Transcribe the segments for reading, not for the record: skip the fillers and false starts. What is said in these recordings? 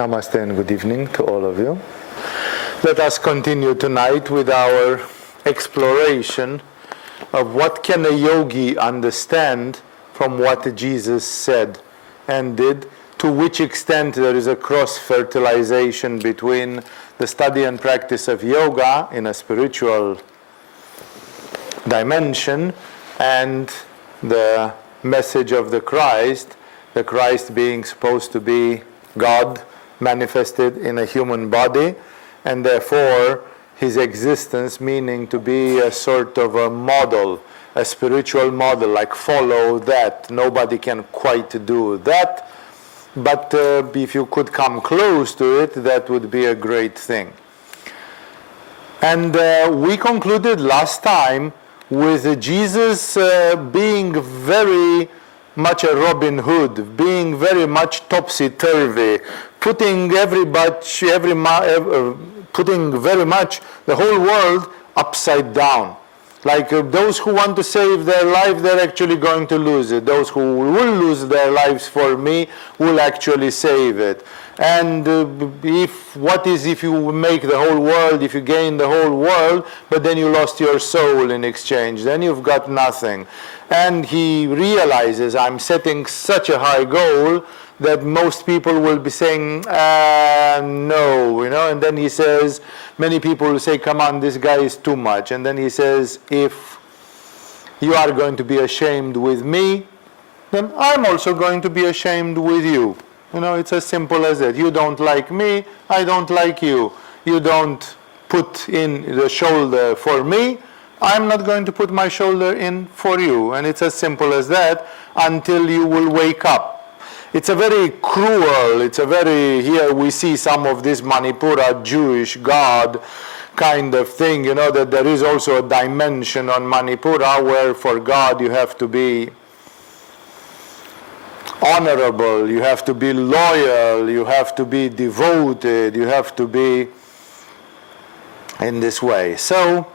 Namaste and good evening to all of you. Let us continue tonight with our exploration of what can a yogi understand from what Jesus said and did, to which extent there is a cross-fertilization between the study and practice of yoga in a spiritual dimension and the message of the Christ being supposed to be God manifested in a human body, and therefore his existence meaning to be a sort of a model, a spiritual model, like follow that. Nobody can quite do that, but if you could come close to it, that would be a great thing. And we concluded last time with Jesus being very much a Robin Hood, being very much topsy-turvy, putting very much the whole world upside down. Like those who want to save their life, they're actually going to lose it. Those who will lose their lives for me will actually save it. And if you make the whole world, if you gain the whole world, but then you lost your soul in exchange, then you've got nothing. And he realizes, I'm setting such a high goal that most people will be saying, no, and then he says, many people will say, come on, this guy is too much. And then he says, if you are going to be ashamed with me, then I'm also going to be ashamed with you. It's as simple as that. You don't like me, I don't like you. You don't put in the shoulder for me, I'm not going to put my shoulder in for you. And it's as simple as that until you will wake up. It's a very cruel, here we see some of this Manipura Jewish God kind of thing, that there is also a dimension on Manipura where for God you have to be honorable, you have to be loyal, you have to be devoted, you have to be in this way. So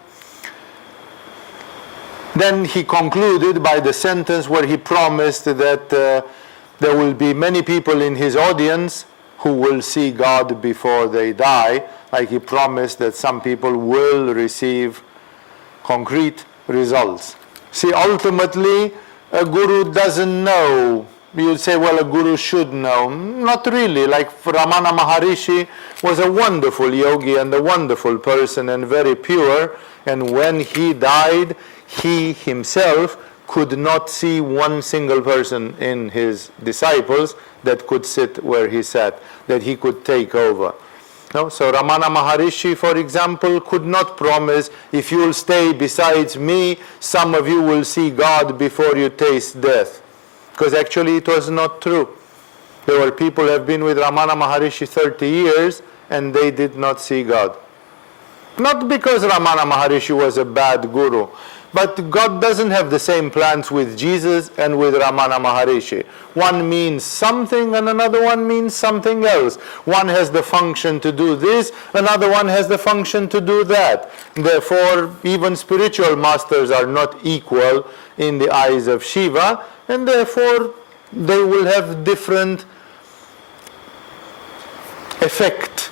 then he concluded by the sentence where he promised that there will be many people in his audience who will see God before they die. Like he promised that some people will receive concrete results. See, ultimately, a guru doesn't know. You'd say, well, a guru should know. Not really. Like Ramana Maharishi was a wonderful yogi and a wonderful person and very pure. And when he died, he himself could not see one single person in his disciples that could sit where he sat, that he could take over. No? So Ramana Maharishi, for example, could not promise, if you will stay besides me, some of you will see God before you taste death. Because actually it was not true. There were people who have been with Ramana Maharishi 30 years and they did not see God. Not because Ramana Maharishi was a bad guru, but God doesn't have the same plans with Jesus and with Ramana Maharishi. One means something and another one means something else. One has the function to do this, another one has the function to do that. Therefore, even spiritual masters are not equal in the eyes of Shiva, and therefore they will have different effect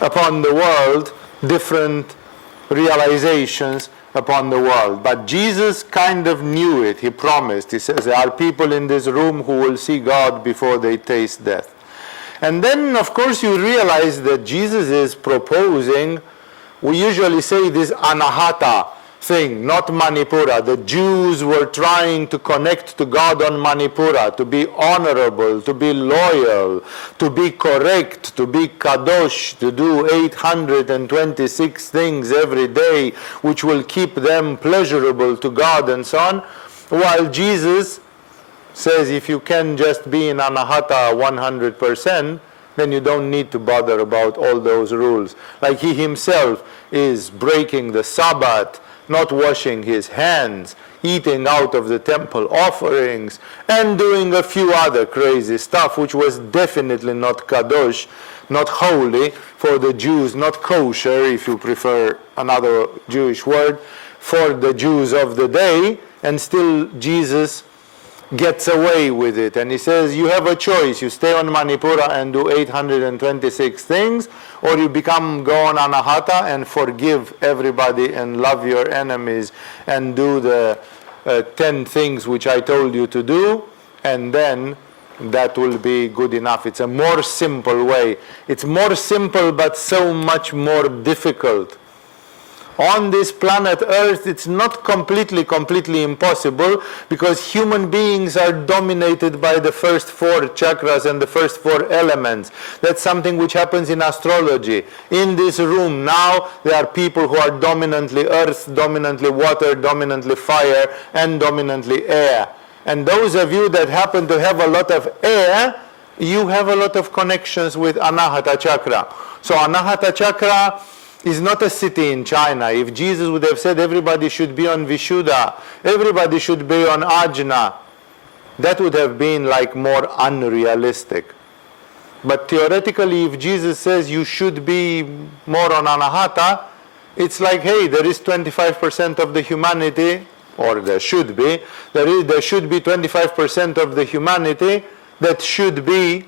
upon the world, different realizations upon the world. But Jesus kind of knew it. He promised. He says, there are people in this room who will see God before they taste death. And then, of course, you realize that Jesus is proposing, we usually say this anahata thing, not Manipura. The Jews were trying to connect to God on Manipura, to be honorable, to be loyal, to be correct, to be kadosh, to do 826 things every day, which will keep them pleasurable to God and so on. While Jesus says, if you can just be in anahata 100%, then you don't need to bother about all those rules. Like he himself is breaking the Sabbath, not washing his hands, eating out of the temple offerings, and doing a few other crazy stuff, which was definitely not kadosh, not holy for the Jews, not kosher, if you prefer another Jewish word, for the Jews of the day. And still Jesus gets away with it. And he says, you have a choice. You stay on Manipura and do 826 things, or you go on Anahata and forgive everybody and love your enemies and do the 10 things which I told you to do, and then that will be good enough. It's a more simple way. It's more simple but so much more difficult. On this planet Earth, it's not completely impossible, because human beings are dominated by the first 4 chakras and the first 4 elements. That's something which happens in astrology. In this room now, there are people who are dominantly earth, dominantly water, dominantly fire, and dominantly air. And those of you that happen to have a lot of air, you have a lot of connections with Anahata chakra. So Anahata chakra is not a city in China. If Jesus would have said everybody should be on Vishuddha, everybody should be on Ajna, that would have been like more unrealistic. But theoretically, if Jesus says you should be more on Anahata, it's like, hey, there is 25% of the humanity, or there should be 25% of the humanity that should be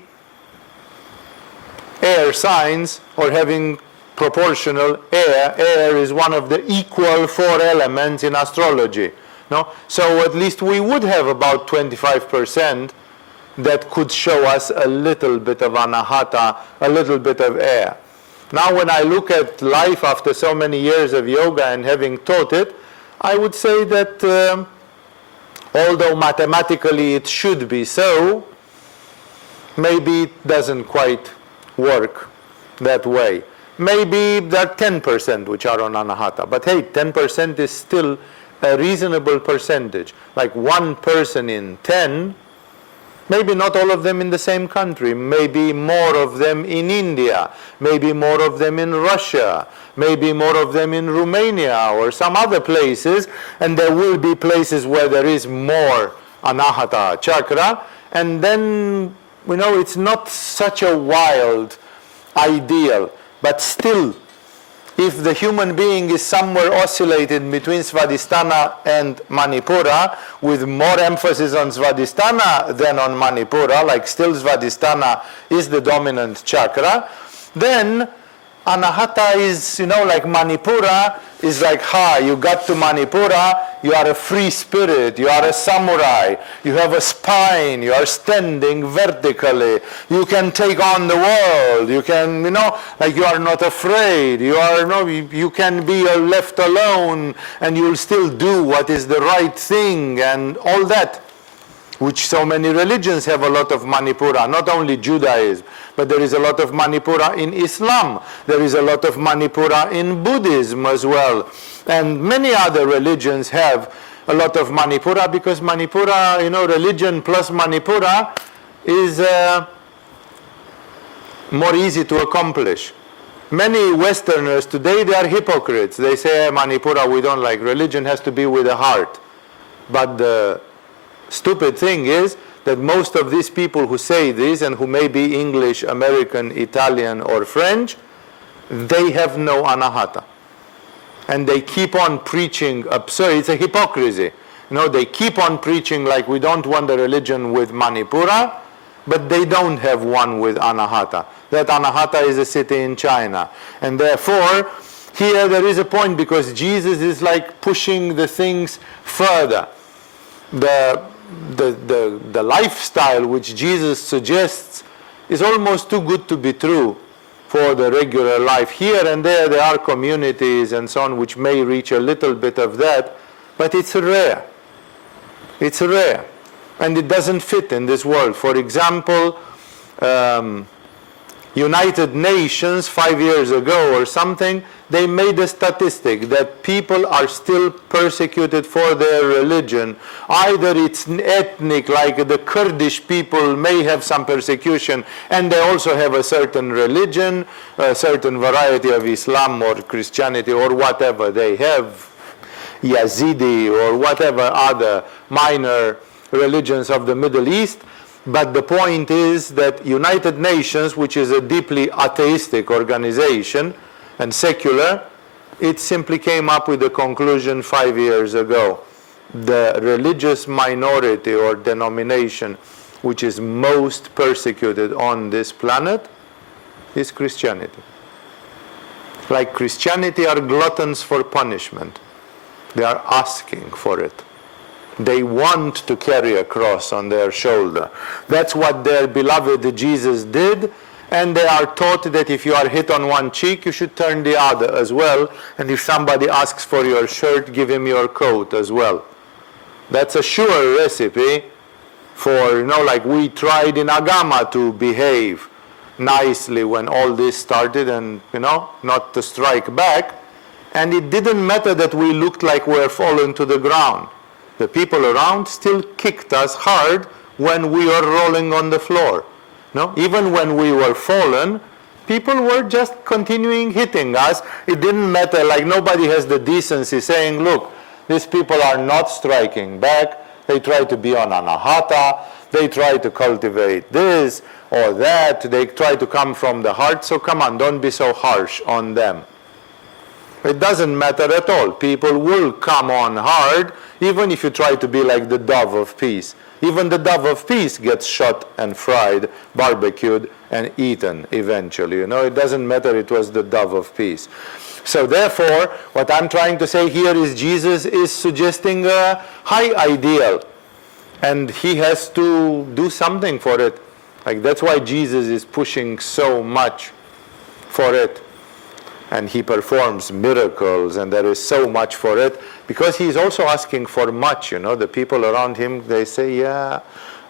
air signs, or having proportional air. Air is one of the equal 4 elements in astrology. No? So at least we would have about 25% that could show us a little bit of Anahata, a little bit of air. Now when I look at life after so many years of yoga and having taught it, I would say that although mathematically it should be so, maybe it doesn't quite work that way. Maybe there are 10% which are on Anahata, but hey, 10% is still a reasonable percentage. Like 1 person in 10, maybe not all of them in the same country, maybe more of them in India, maybe more of them in Russia, maybe more of them in Romania or some other places, and there will be places where there is more Anahata chakra, and then, it's not such a wild ideal. But still, if the human being is somewhere oscillated between Svadhisthana and Manipura, with more emphasis on Svadhisthana than on Manipura, like still Svadhisthana is the dominant chakra, then Anahata is, like Manipura is like, you got to Manipura, you are a free spirit, you are a samurai, you have a spine, you are standing vertically, you can take on the world, you can, like you are not afraid, you can be left alone and you will still do what is the right thing and all that. Which so many religions have a lot of Manipura, not only Judaism, but there is a lot of Manipura in Islam, there is a lot of Manipura in Buddhism as well, and many other religions have a lot of Manipura, because Manipura, religion plus Manipura is more easy to accomplish. Many Westerners today, they are hypocrites. They say, Manipura we don't like, religion has to be with the heart. But the stupid thing is that most of these people who say this, and who may be English, American, Italian or French, they have no Anahata. And they keep on preaching absurd. It's a hypocrisy. They keep on preaching like we don't want a religion with Manipura, but they don't have one with Anahata. That Anahata is a city in China. And therefore, here there is a point, because Jesus is like pushing the things further. The lifestyle which Jesus suggests is almost too good to be true for the regular life. Here and there are communities and so on which may reach a little bit of that, but it's rare. It's rare. And it doesn't fit in this world. For example, United Nations 5 years ago or something, they made a statistic that people are still persecuted for their religion. Either it's ethnic, like the Kurdish people may have some persecution, and they also have a certain religion, a certain variety of Islam or Christianity or whatever they have, Yazidi or whatever other minor religions of the Middle East. But the point is that United Nations, which is a deeply atheistic organization and secular, it simply came up with the conclusion 5 years ago the religious minority or denomination which is most persecuted on this planet is Christianity. Like Christianity are gluttons for punishment. They are asking for it. They want to carry a cross on their shoulder. That's what their beloved Jesus did, and they are taught that if you are hit on one cheek, you should turn the other as well, and if somebody asks for your shirt, give him your coat as well. That's a sure recipe for, like we tried in Agama to behave nicely when all this started and, not to strike back. And it didn't matter that we looked like we were falling to the ground. The people around still kicked us hard when we were rolling on the floor. No? Even when we were fallen, people were just continuing hitting us. It didn't matter, like nobody has the decency saying, look, these people are not striking back. They try to be on anahata. They try to cultivate this or that. They try to come from the heart. So come on, don't be so harsh on them. It doesn't matter at all. People will come on hard, even if you try to be like the dove of peace. Even the dove of peace gets shot and fried, barbecued, and eaten eventually. It doesn't matter, it was the dove of peace. So therefore, what I'm trying to say here is Jesus is suggesting a high ideal. And he has to do something for it. Like that's why Jesus is pushing so much for it. And he performs miracles, and there is so much for it, because he is also asking for much. The people around him, they say, yeah,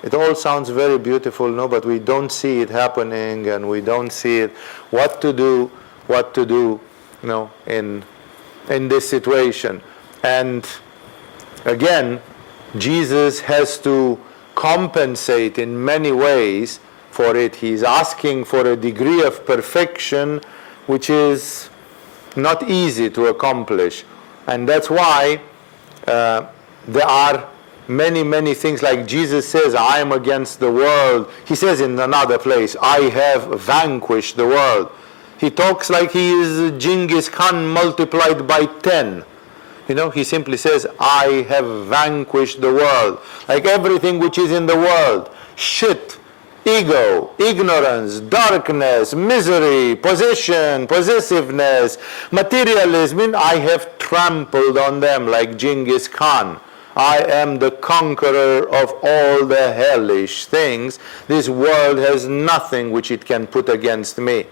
it all sounds very beautiful, but we don't see it happening, and we don't see it. What to do, in this situation. And again, Jesus has to compensate in many ways for it. He's asking for a degree of perfection which is not easy to accomplish. And that's why there are many things, like Jesus says, I am against the world. He says in another place, I have vanquished the world. He talks like he is Genghis Khan multiplied by 10. He simply says, I have vanquished the world. Like everything which is in the world, shit, ego, ignorance, darkness, misery, possession, possessiveness, materialism, I have trampled on them like Genghis Khan. I am the conqueror of all the hellish things. This world has nothing which it can put against me.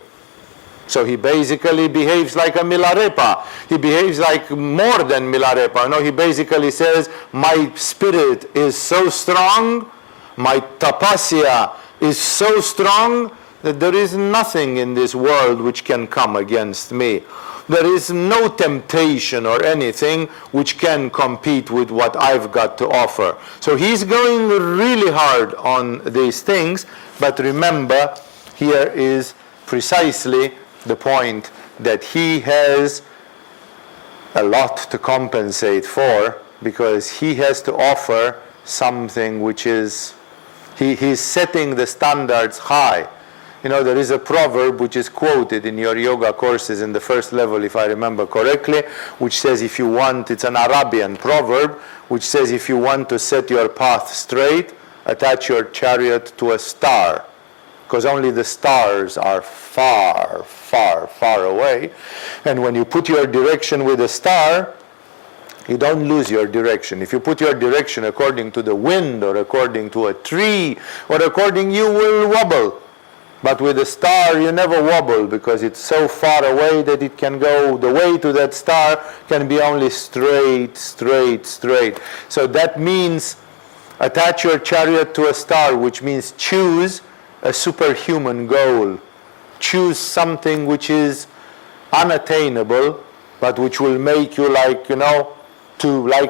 So he basically behaves like a Milarepa. He behaves like more than Milarepa. He basically says, my spirit is so strong, my tapasya is so strong that there is nothing in this world which can come against me. There is no temptation or anything which can compete with what I've got to offer. So he's going really hard on these things, but remember, here is precisely the point that he has a lot to compensate for, because he has to offer something which is, he's setting the standards high. There is a proverb which is quoted in your yoga courses in the first level, if I remember correctly, which says if you want, it's an Arabian proverb, which says if you want to set your path straight, attach your chariot to a star. Because only the stars are far, far, far away. And when you put your direction with a star, you don't lose your direction. If you put your direction according to the wind or according to a tree or you will wobble. But with a star you never wobble, because it's so far away that it can go, the way to that star can be only straight, straight, straight. So that means attach your chariot to a star, which means choose a superhuman goal. Choose something which is unattainable, but which will make you like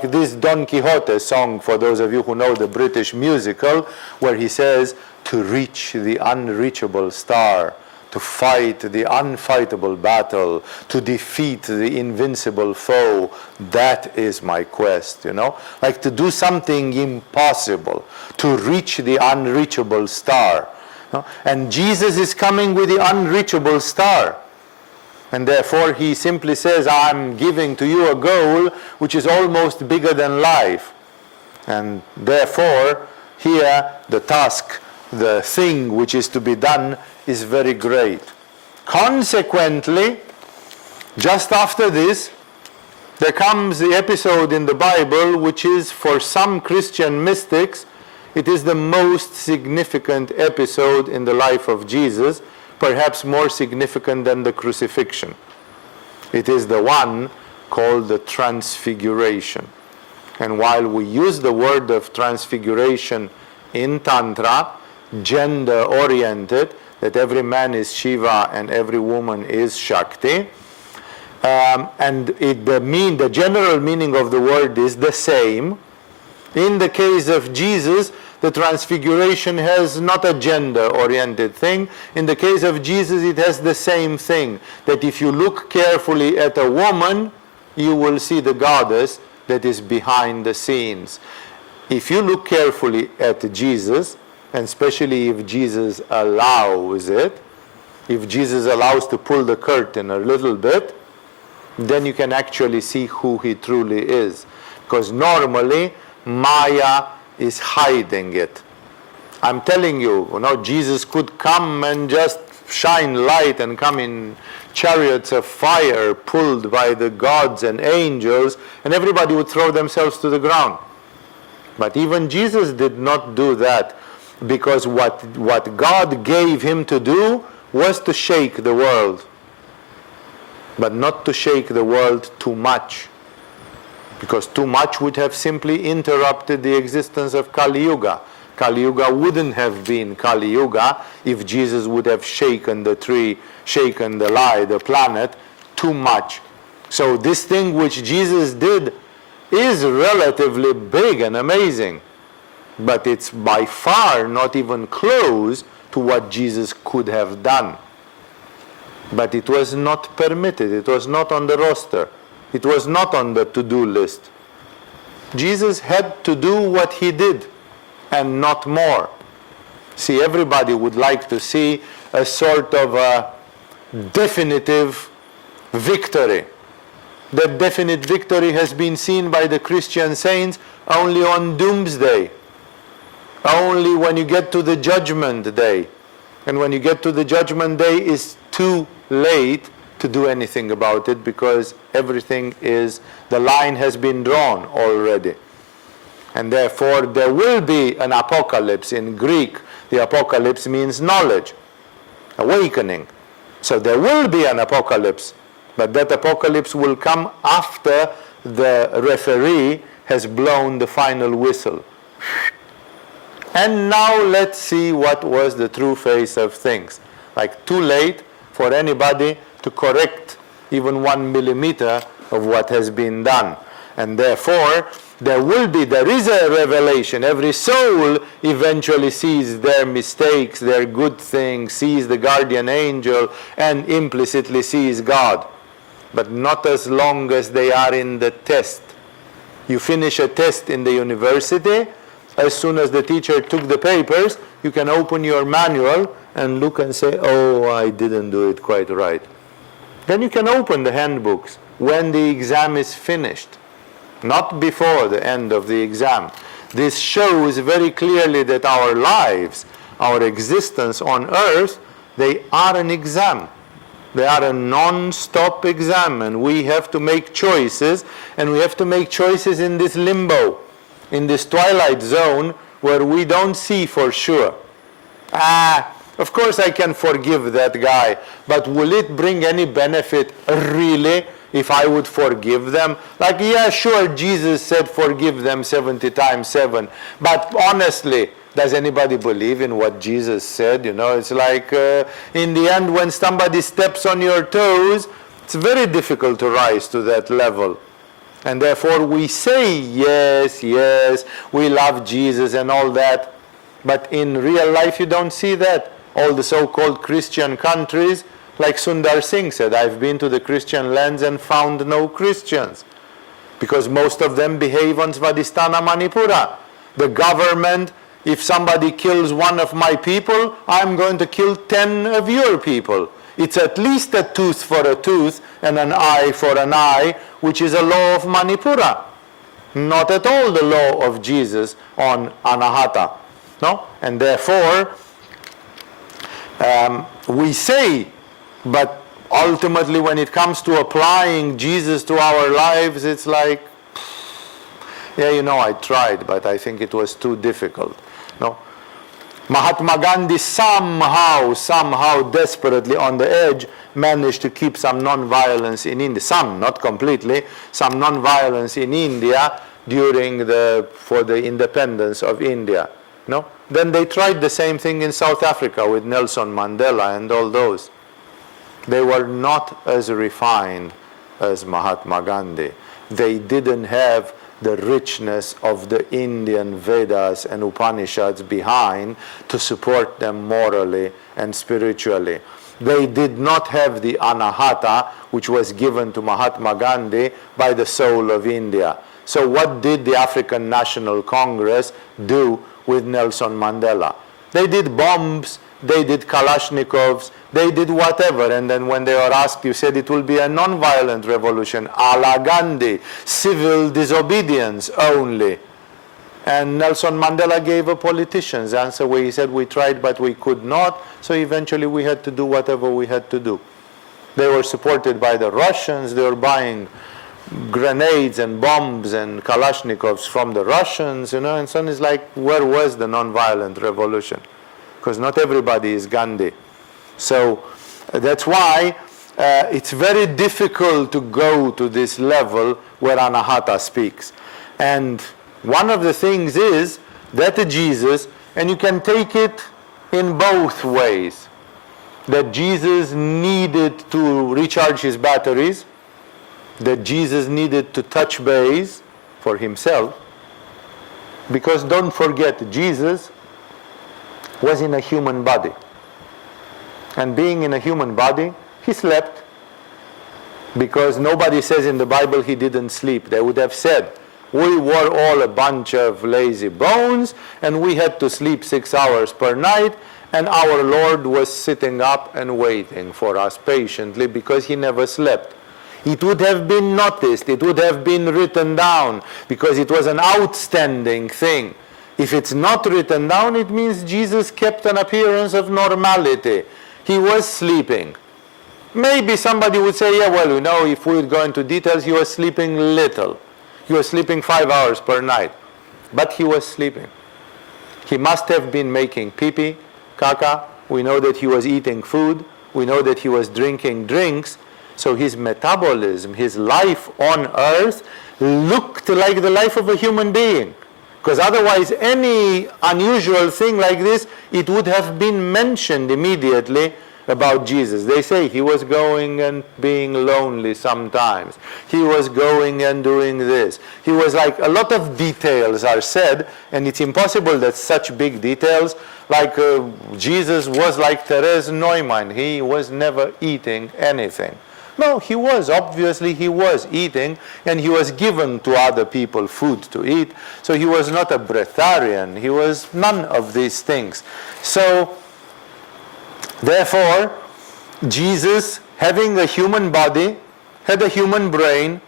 this Don Quixote song, for those of you who know the British musical, where he says, to reach the unreachable star, to fight the unfightable battle, to defeat the invincible foe, that is my quest, Like to do something impossible, to reach the unreachable star. And Jesus is coming with the unreachable star. And therefore he simply says, I'm giving to you a goal which is almost bigger than life. And therefore, here the task, the thing which is to be done is very great. Consequently, just after this, there comes the episode in the Bible which is, for some Christian mystics, it is the most significant episode in the life of Jesus, perhaps more significant than the crucifixion. It is the one called the Transfiguration. And while we use the word of transfiguration in Tantra, gender-oriented, that every man is Shiva and every woman is Shakti, and the general meaning of the word is the same. In the case of Jesus, the transfiguration has not a gender-oriented thing. In the case of Jesus, it has the same thing, that if you look carefully at a woman, you will see the goddess that is behind the scenes. If you look carefully at Jesus, and especially if Jesus allows it, if Jesus allows to pull the curtain a little bit, then you can actually see who he truly is. Because normally, Maya is hiding it. I'm telling you, Jesus could come and just shine light and come in chariots of fire pulled by the gods and angels, and everybody would throw themselves to the ground. But even Jesus did not do that, because what God gave him to do was to shake the world, but not to shake the world too much, because too much would have simply interrupted the existence of Kali Yuga. Kali Yuga wouldn't have been Kali Yuga if Jesus would have shaken the tree, shaken the planet too much. So this thing which Jesus did is relatively big and amazing, but it's by far not even close to what Jesus could have done. But it was not permitted, it was not on the roster, it was not on the to-do list. Jesus had to do what he did, and not more. See, everybody would like to see a sort of a definitive victory. That definite victory has been seen by the Christian saints only on Doomsday, only when you get to the Judgment Day. And when you get to the Judgment Day, it's too late to do anything about it, because the line has been drawn already. And therefore there will be an apocalypse. In Greek, the apocalypse means knowledge, awakening. So there will be an apocalypse, but that apocalypse will come after the referee has blown the final whistle. And now let's see what was the true face of things. Like, too late for anybody to correct even 1 millimeter of what has been done. And therefore, there is a revelation. Every soul eventually sees their mistakes, their good things, sees the guardian angel, and implicitly sees God. But not as long as they are in the test. You finish a test in the university, as soon as the teacher took the papers, you can open your manual and look and say, oh, I didn't do it quite right. Then you can open the handbooks when the exam is finished, not before the end of the exam. This shows very clearly that our lives, our existence on earth, they are an exam. They are a non-stop exam, and we have to make choices, and we have to make choices in this limbo, in this twilight zone where we don't see for sure. Of course I can forgive that guy, but will it bring any benefit really if I would forgive them? Like, yeah, sure, Jesus said forgive them 70 times 7, but honestly, does anybody believe in what Jesus said? It's like, in the end, when somebody steps on your toes, it's very difficult to rise to that level. And therefore we say, yes, we love Jesus and all that, but in real life you don't see that. All the so-called Christian countries, like Sundar Singh said, I've been to the Christian lands and found no Christians, because most of them behave on Svadhisthana Manipura. The government, if somebody kills one of my people, I'm going to kill 10 of your people. It's at least a tooth for a tooth and an eye for an eye, which is a law of Manipura. not at all the law of Jesus on anahata. No? And therefore, we say, but ultimately when it comes to applying Jesus to our lives, it's like, yeah, I tried, but I think it was too difficult. No? Mahatma Gandhi somehow desperately on the edge managed to keep some non-violence in India. Some, not completely, some non-violence in India for the independence of India. No? Then they tried the same thing in South Africa with Nelson Mandela and all those. They were not as refined as Mahatma Gandhi. They didn't have the richness of the Indian Vedas and Upanishads behind to support them morally and spiritually. They did not have the anahata, which was given to Mahatma Gandhi by the soul of India. So what did the African National Congress do with Nelson Mandela? They did bombs, they did Kalashnikovs, they did whatever, and then when they were asked, you said it will be a non-violent revolution, a la Gandhi, civil disobedience only. And Nelson Mandela gave a politician's answer where he said, we tried but we could not, so eventually we had to do whatever we had to do. They were supported by the Russians, they were buying grenades and bombs and Kalashnikovs from the Russians, and so it's like, where was the non-violent revolution? Because not everybody is Gandhi. So that's why it's very difficult to go to this level where anahata speaks. And one of the things is that Jesus, and you can take it in both ways, that Jesus needed to recharge his batteries, that Jesus needed to touch base for himself, because don't forget, Jesus was in a human body. And being in a human body, he slept, because nobody says in the Bible he didn't sleep. They would have said, we were all a bunch of lazy bones, and we had to sleep 6 hours per night, and our Lord was sitting up and waiting for us patiently because he never slept. It would have been noticed, it would have been written down, because it was an outstanding thing. If it's not written down, it means Jesus kept an appearance of normality. He was sleeping. Maybe somebody would say, yeah, well, if we would go into details, he was sleeping little. He was sleeping 5 hours per night. But he was sleeping. He must have been making pee-pee, caca. We know that he was eating food. We know that he was drinking drinks. So his metabolism, his life on earth, looked like the life of a human being. Because otherwise, any unusual thing like this, it would have been mentioned immediately about Jesus. They say he was going and being lonely sometimes. He was going and doing this. He was like, a lot of details are said, and it's impossible that such big details, like Jesus was like Therese Neumann. He was never eating anything. No, he was eating, and he was given to other people food to eat. So he was not a breatharian. He was none of these things. So, therefore, Jesus, having a human body, had a human brain,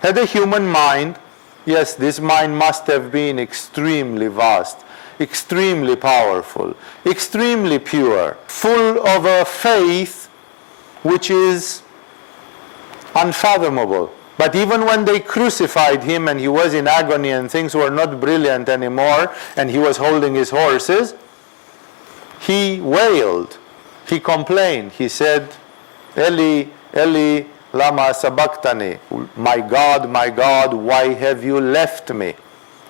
had a human mind. Yes, this mind must have been extremely vast, extremely powerful, extremely pure, full of a faith which is unfathomable. But even when they crucified him and he was in agony and things were not brilliant anymore and he was holding his horses, he wailed, he complained, he said, Eli, Eli, lama sabachthani, my God, why have you left me?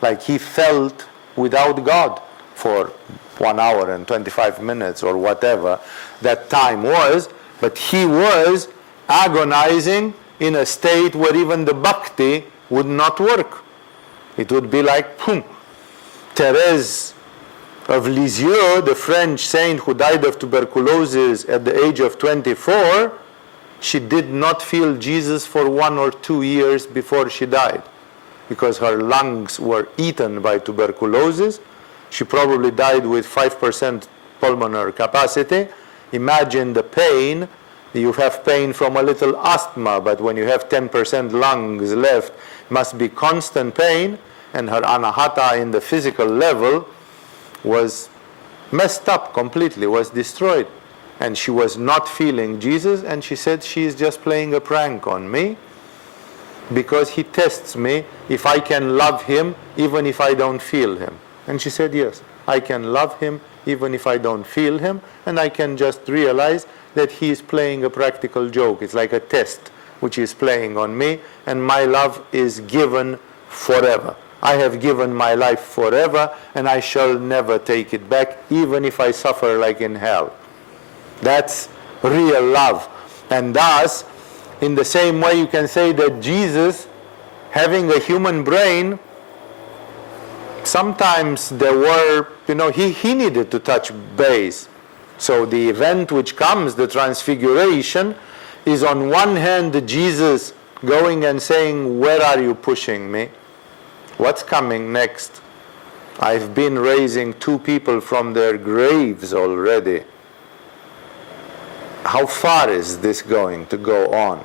Like he felt without God for 1 hour and 25 minutes or whatever that time was, but he was agonizing in a state where even the bhakti would not work. It would be like, Thérèse of Lisieux, the French saint who died of tuberculosis at the age of 24, she did not feel Jesus for 1 or 2 years before she died, because her lungs were eaten by tuberculosis. She probably died with 5% pulmonary capacity. Imagine the pain You have pain from a little asthma, but when you have 10% lungs left, must be constant pain. And her anahata in the physical level was messed up completely, was destroyed. And she was not feeling Jesus, and she said she is just playing a prank on me because he tests me if I can love him even if I don't feel him. And she said, yes, I can love him even if I don't feel him, and I can just realize that he is playing a practical joke. It's like a test which he is playing on me, and my love is given forever. I have given my life forever, and I shall never take it back, even if I suffer like in hell. That's real love. And thus, in the same way, you can say that Jesus, having a human brain, sometimes there were, he needed to touch base. So the event which comes, the transfiguration, is on one hand Jesus going and saying, where are you pushing me? What's coming next? I've been raising 2 people from their graves already. How far is this going to go on?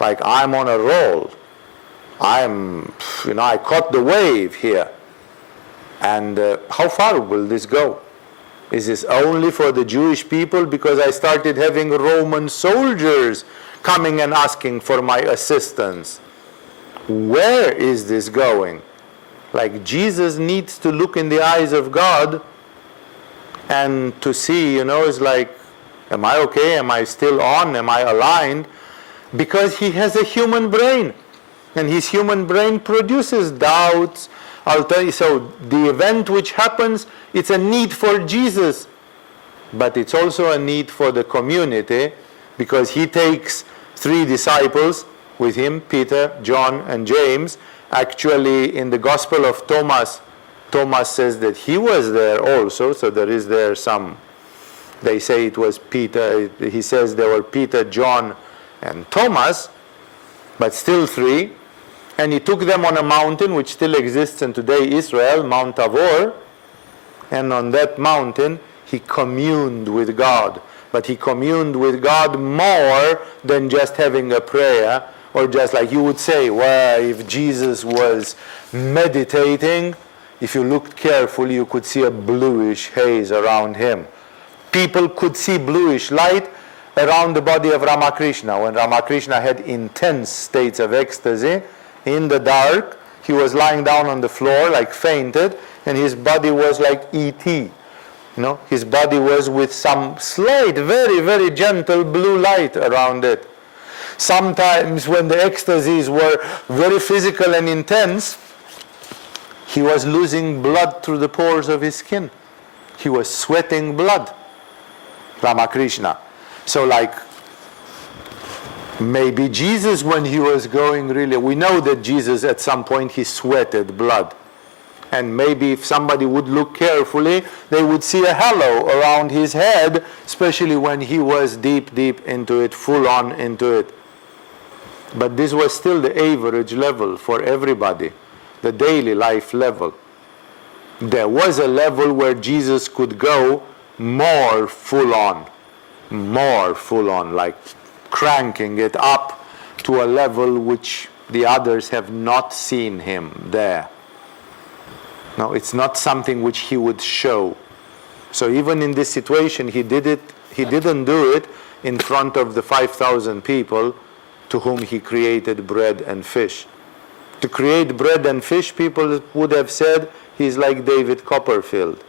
Like, I'm on a roll. I caught the wave here. And how far will this go? Is this only for the Jewish people because I started having Roman soldiers coming and asking for my assistance? Where is this going? Like, Jesus needs to look in the eyes of God and to see, it's like, am I okay? Am I still on? Am I aligned? Because he has a human brain. And his human brain produces doubts. So the event which happens, it's a need for Jesus. But it's also a need for the community, because he takes 3 disciples with him, Peter, John, and James. Actually, in the Gospel of Thomas, Thomas says that he was there also, so there is there some, they say it was Peter, he says there were Peter, John, and Thomas, but still 3. And he took them on a mountain which still exists in today Israel, Mount Tabor, and on that mountain he communed with God. But he communed with God more than just having a prayer, or just like you would say, well, if Jesus was meditating, if you looked carefully, you could see a bluish haze around him. People could see bluish light around the body of Ramakrishna. When Ramakrishna had intense states of ecstasy, in the dark, he was lying down on the floor, like fainted, and his body was like E.T. His body was with some slight, very, very gentle blue light around it. Sometimes when the ecstasies were very physical and intense, he was losing blood through the pores of his skin. He was sweating blood, Ramakrishna. So like, maybe Jesus, when he was going really, we know that Jesus at some point he sweated blood. And maybe if somebody would look carefully, they would see a halo around his head, especially when he was deep, deep into it, full on into it. But this was still the average level for everybody, the daily life level. There was a level where Jesus could go more full on, like cranking it up to a level which the others have not seen him there. No, it's not something which he would show. So even in this situation, he didn't do it in front of the 5,000 people to whom he created bread and fish. To create bread and fish, people would have said he's like David Copperfield.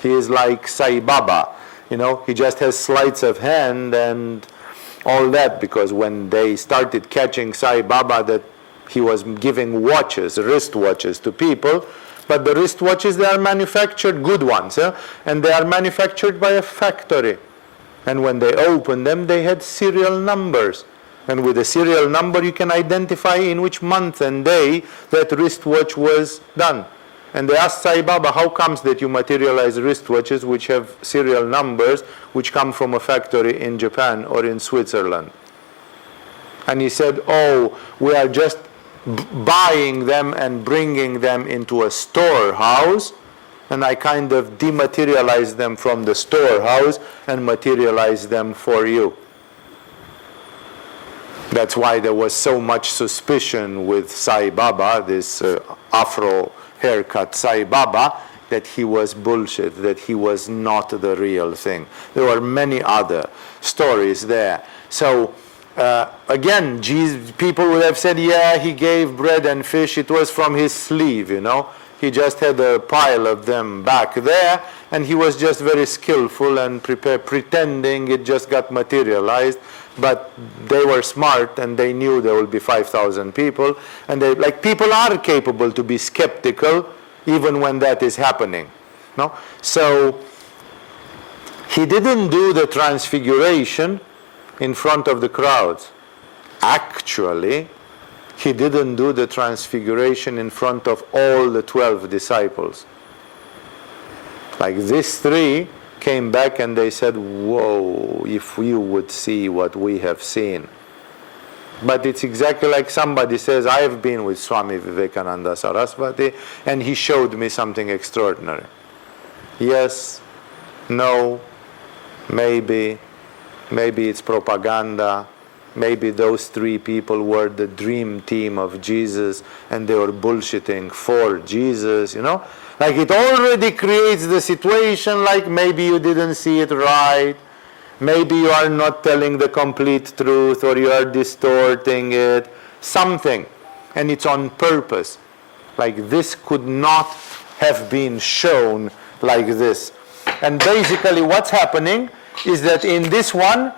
He is like Sai Baba. He just has sleights of hand and all that, because when they started catching Sai Baba, that he was giving watches, wristwatches to people, but the wristwatches, they are manufactured, good ones, and they are manufactured by a factory. And when they opened them, they had serial numbers. And with a serial number, you can identify in which month and day that wristwatch was done. And they asked Sai Baba, how comes that you materialize wristwatches which have serial numbers which come from a factory in Japan or in Switzerland? And he said, we are just buying them and bringing them into a storehouse, and I kind of dematerialize them from the storehouse and materialize them for you. That's why there was so much suspicion with Sai Baba, this afro haircut Sai Baba, that he was bullshit, that he was not the real thing. There were many other stories there. So again, people would have said, yeah, he gave bread and fish, it was from his sleeve, you know. He just had a pile of them back there, and he was just very skillful and pretending it just got materialized. But they were smart, and they knew there will be 5,000 people. And people are capable to be skeptical even when that is happening. No? So he didn't do the transfiguration in front of the crowds. Actually, he didn't do the transfiguration in front of all the 12 disciples. Like these three came back and they said, whoa, if you would see what we have seen. But it's exactly like somebody says, I have been with Swami Vivekananda Saraswati and he showed me something extraordinary. Yes, no, maybe it's propaganda. Maybe those three people were the dream team of Jesus and they were bullshitting for Jesus, you know. Like it already creates the situation like maybe you didn't see it right, maybe you are not telling the complete truth or you are distorting it, something. And it's on purpose. Like this could not have been shown like this. And basically what's happening is that in this one,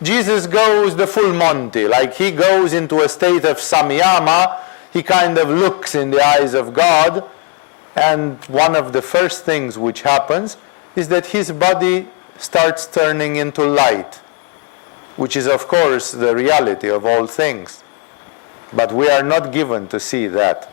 Jesus goes the full Monty, like he goes into a state of samyama, he kind of looks in the eyes of God, and one of the first things which happens is that his body starts turning into light, which is of course the reality of all things. But we are not given to see that.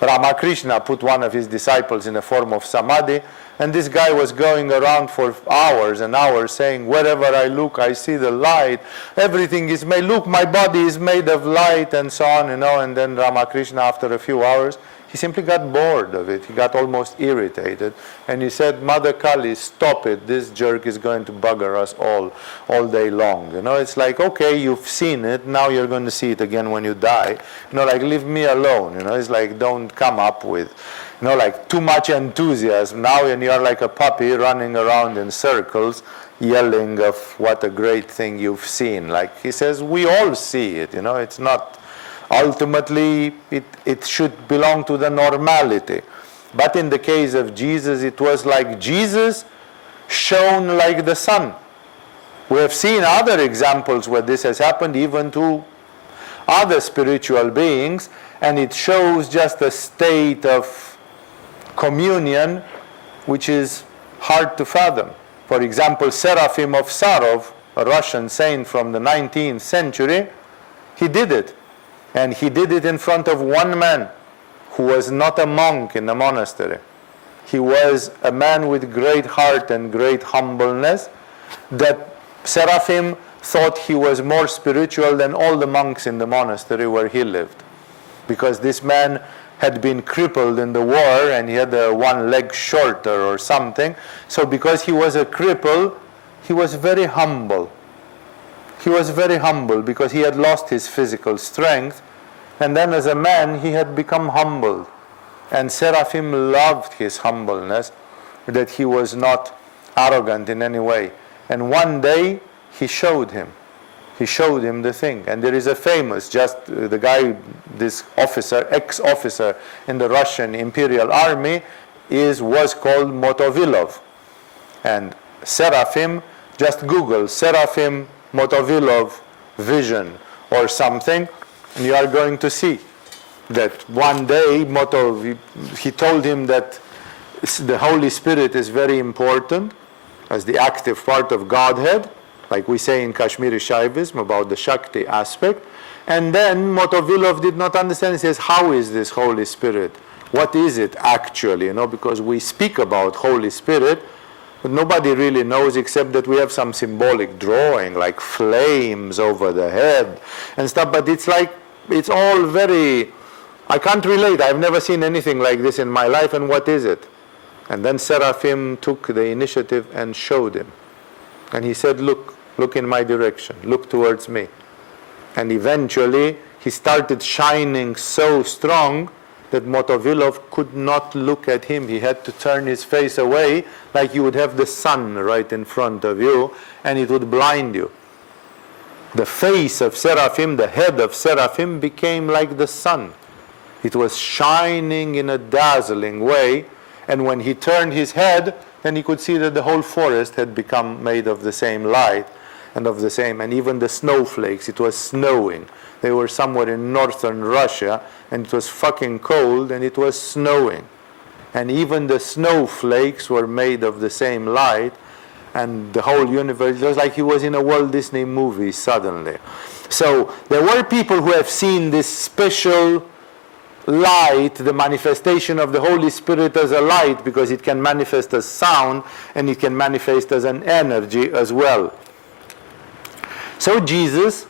Ramakrishna put one of his disciples in a form of samadhi, and this guy was going around for hours and hours saying, wherever I look, I see the light. Everything is made, look, my body is made of light, and so on, you know. And then Ramakrishna, after a few hours, he simply got bored of it. He got almost irritated. And he said, Mother Kali, stop it. This jerk is going to bugger us all day long. You know, it's like, okay, you've seen it. Now you're going to see it again when you die. You know, like, leave me alone. You know, it's like, don't come up with, you know, like too much enthusiasm now, and you're like a puppy running around in circles yelling of what a great thing you've seen. Like he says, we all see it, you know, it's not, ultimately it should belong to the normality. But in the case of Jesus, it was like Jesus shone like the sun. We have seen other examples where this has happened even to other spiritual beings, and it shows just a state of communion which is hard to fathom. For example, Seraphim of Sarov, a Russian saint from the 19th century, he did it. And he did it in front of one man who was not a monk in the monastery. He was a man with great heart and great humbleness, that Seraphim thought he was more spiritual than all the monks in the monastery where he lived. Because this man had been crippled in the war and he had one leg shorter or something. So because he was a cripple, he was very humble. He was very humble because he had lost his physical strength, and then as a man he had become humble. And Seraphim loved his humbleness, that he was not arrogant in any way. And one day he showed him the thing. And there is a famous, the guy, this officer, ex-officer in the Russian Imperial Army was called Motovilov. And Seraphim, just Google Seraphim Motovilov vision or something, and you are going to see that one day he told him that the Holy Spirit is very important as the active part of Godhead, like we say in Kashmiri Shaivism about the Shakti aspect. And then Motovilov did not understand. He says, how is this Holy Spirit? What is it actually? You know, because we speak about Holy Spirit, but nobody really knows except that we have some symbolic drawing, like flames over the head and stuff. But it's like, it's all very, I can't relate. I've never seen anything like this in my life, and what is it? And then Seraphim took the initiative and showed him. And he said, look in my direction, look towards me. And eventually he started shining so strong that Motovilov could not look at him. He had to turn his face away, like you would have the sun right in front of you, and it would blind you. The face of Seraphim, the head of Seraphim, became like the sun. It was shining in a dazzling way, and when he turned his head, then he could see that the whole forest had become made of the same light and of the same, and even the snowflakes, it was snowing. They were somewhere in northern Russia, and it was fucking cold, and it was snowing. And even the snowflakes were made of the same light, and the whole universe, it was like he was in a Walt Disney movie suddenly. So there were people who have seen this special light, the manifestation of the Holy Spirit as a light, because it can manifest as sound, and it can manifest as an energy as well. So Jesus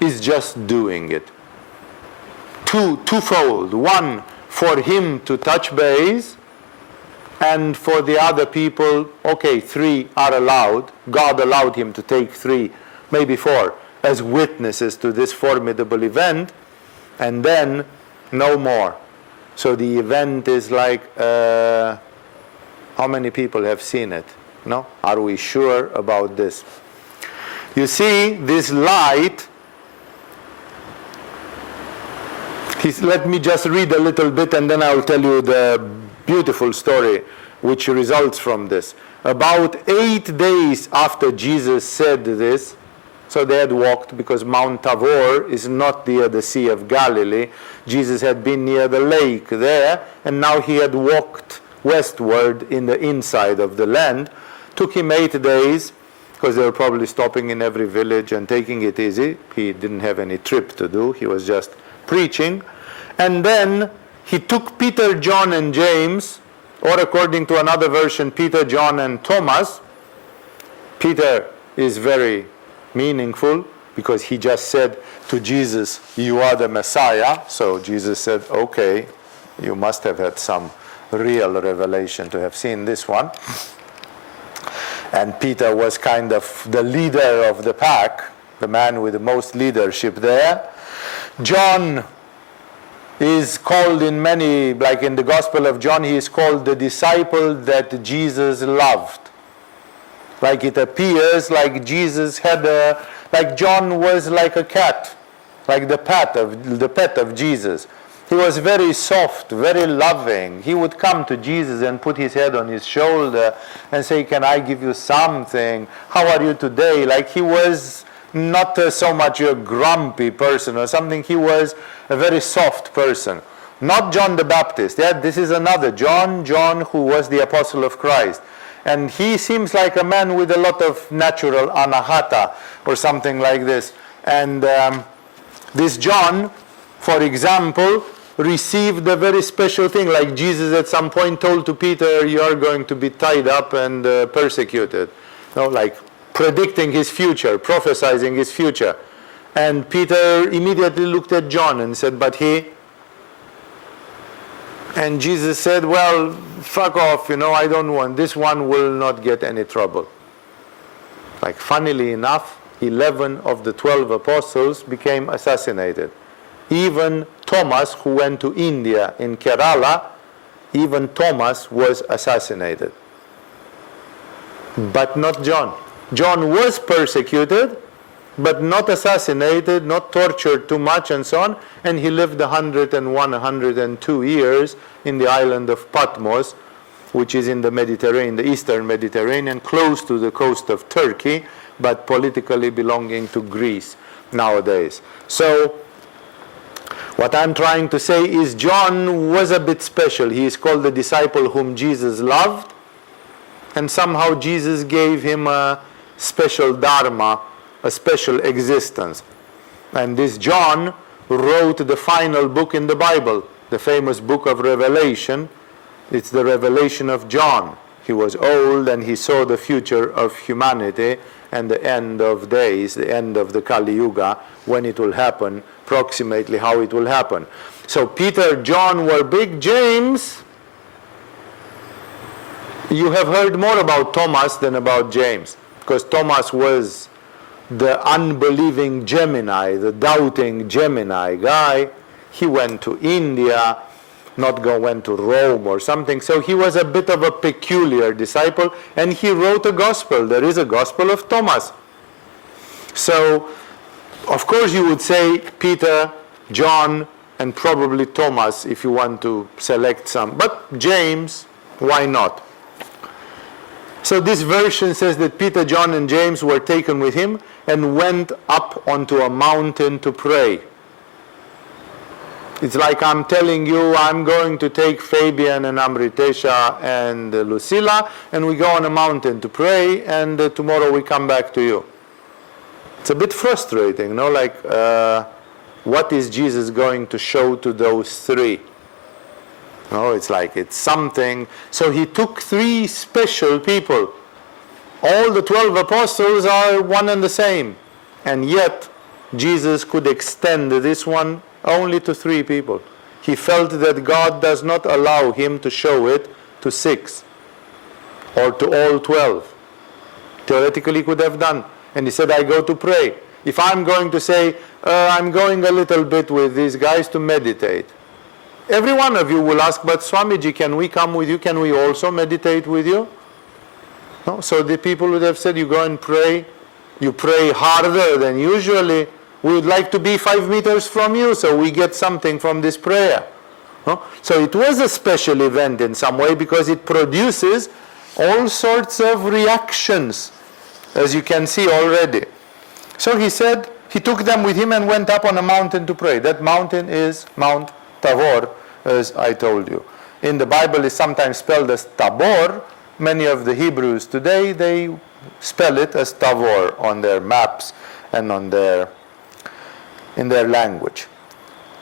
is just doing it. Twofold. One, for him to touch base, and for the other people, okay, 3 are allowed. God allowed him to take 3, maybe 4, as witnesses to this formidable event, and then no more. So the event is like, how many people have seen it? No? Are we sure about this? You see, this light, let me just read a little bit and then I'll tell you the beautiful story which results from this. About 8 days after Jesus said this, so they had walked, because Mount Tabor is not near the Sea of Galilee. Jesus had been near the lake there, and now he had walked westward in the inside of the land. Took him 8 days, because they were probably stopping in every village and taking it easy. He didn't have any trip to do. He was just preaching. And then he took Peter, John, and James, or according to another version, Peter, John, and Thomas. Peter is very meaningful, because he just said to Jesus, "You are the Messiah." So Jesus said, okay, you must have had some real revelation to have seen this one. And Peter was kind of the leader of the pack, the man with the most leadership there. John is called in many, like in the Gospel of John, he is called the disciple that Jesus loved. Like it appears like Jesus had like John was like a cat, like the pet of Jesus. He was very soft, very loving. He would come to Jesus and put his head on his shoulder and say, "Can I give you something? How are you today?" Like he was not so much a grumpy person or something. He was a very soft person. Not John the Baptist. Yeah, this is another John who was the apostle of Christ. And he seems like a man with a lot of natural anahata or something like this. And this John, for example, received a very special thing. Like Jesus at some point told to Peter, "You are going to be tied up and persecuted." No, like predicting his future, prophesying his future. And Peter immediately looked at John and said, "But he..." And Jesus said, "Well, fuck off, I don't want, this one will not get any trouble." Like funnily enough, 11 of the 12 apostles became assassinated. Even Thomas, who went to India in Kerala, even Thomas was assassinated. But not John. John was persecuted, but not assassinated, not tortured too much and so on, and he lived 101, 102 years in the island of Patmos, which is in the Mediterranean, the eastern Mediterranean, close to the coast of Turkey, but politically belonging to Greece nowadays. So, what I'm trying to say is John was a bit special. He is called the disciple whom Jesus loved, and somehow Jesus gave him a special dharma, a special existence. And this John wrote the final book in the Bible, the famous book of Revelation. It's the revelation of John. He was old and he saw the future of humanity and the end of days, the end of the Kali Yuga, when it will happen, approximately how it will happen. So Peter, John were big. James, you have heard more about Thomas than about James, because Thomas was the unbelieving Gemini, the doubting Gemini guy, he went to India, went to Rome or something. So he was a bit of a peculiar disciple, and he wrote a gospel. There is a gospel of Thomas. So, of course, you would say Peter, John, and probably Thomas if you want to select some. But James, why not? So this version says that Peter, John, and James were taken with him and went up onto a mountain to pray. It's like I'm telling you, I'm going to take Fabian and Amritesha and Lucilla, and we go on a mountain to pray, and tomorrow we come back to you. It's a bit frustrating, no? Like, what is Jesus going to show to those three? No, it's like it's something. So he took three special people. All the 12 apostles are one and the same. And yet, Jesus could extend this one only to three people. He felt that God does not allow him to show it to 6 or to all 12. Theoretically, he could have done. And he said, I go to pray. If I'm going to say, I'm going a little bit with these guys to meditate, every one of you will ask, but Swamiji, can we come with you? Can we also meditate with you? No? So the people would have said, you go and pray. You pray harder than usually. We would like to be 5 meters from you, so we get something from this prayer. No? So it was a special event in some way because it produces all sorts of reactions, as you can see already. So he said, he took them with him and went up on a mountain to pray. That mountain is Mount Tabor, as I told you. In the Bible, it's sometimes spelled as Tabor. Many of the Hebrews today, they spell it as Tavor on their maps and in their language.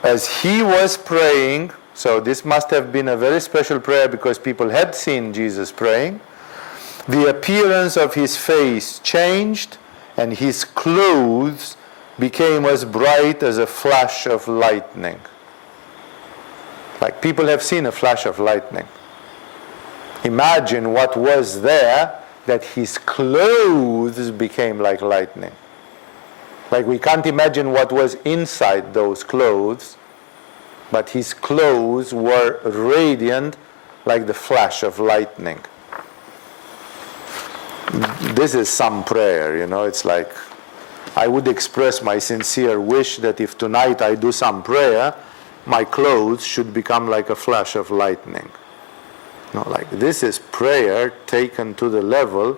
As he was praying, so this must have been a very special prayer because people had seen Jesus praying, the appearance of his face changed and his clothes became as bright as a flash of lightning. Like people have seen a flash of lightning. Imagine what was there, that his clothes became like lightning. Like we can't imagine what was inside those clothes, but his clothes were radiant like the flash of lightning. This is some prayer, you know, it's like, I would express my sincere wish that if tonight I do some prayer, my clothes should become like a flash of lightning. No, like this is prayer taken to the level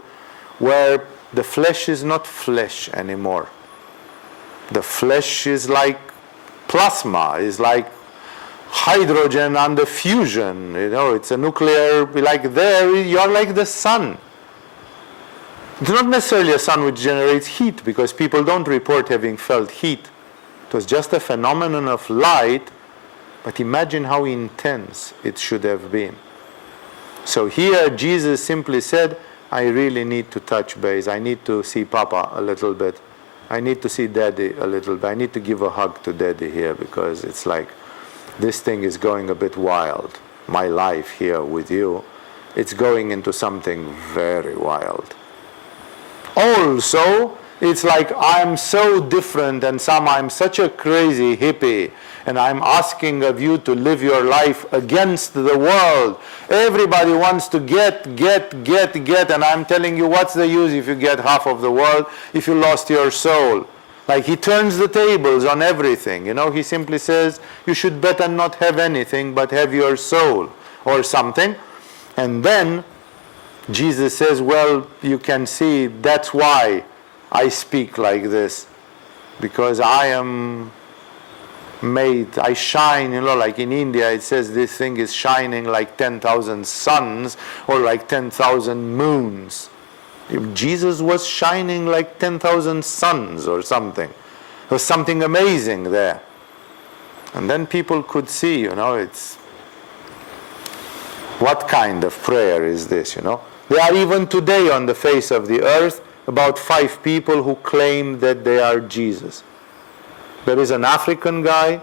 where the flesh is not flesh anymore. The flesh is like plasma, is like hydrogen under fusion, you know, it's a nuclear, like there, you're like the sun. It's not necessarily a sun which generates heat, because people don't report having felt heat. It was just a phenomenon of light, but imagine how intense it should have been. So here Jesus simply said, I really need to touch base. I need to see Papa a little bit. I need to see Daddy a little bit. I need to give a hug to Daddy here, because it's like, this thing is going a bit wild. My life here with you, it's going into something very wild. Also, it's like I'm so different, and I'm such a crazy hippie, and I'm asking of you to live your life against the world. Everybody wants to get, and I'm telling you, what's the use if you get half of the world, if you lost your soul? Like he turns the tables on everything, you know, he simply says, you should better not have anything, but have your soul, or something. And then Jesus says, well, you can see that's why I speak like this, because I am made, I shine, you know, like in India it says this thing is shining like 10,000 suns or like 10,000 moons. Jesus was shining like 10,000 suns or something. There was something amazing there. And then people could see, you know, it's, what kind of prayer is this, you know? There are even today on the face of the earth about 5 people who claim that they are Jesus. There is an African guy,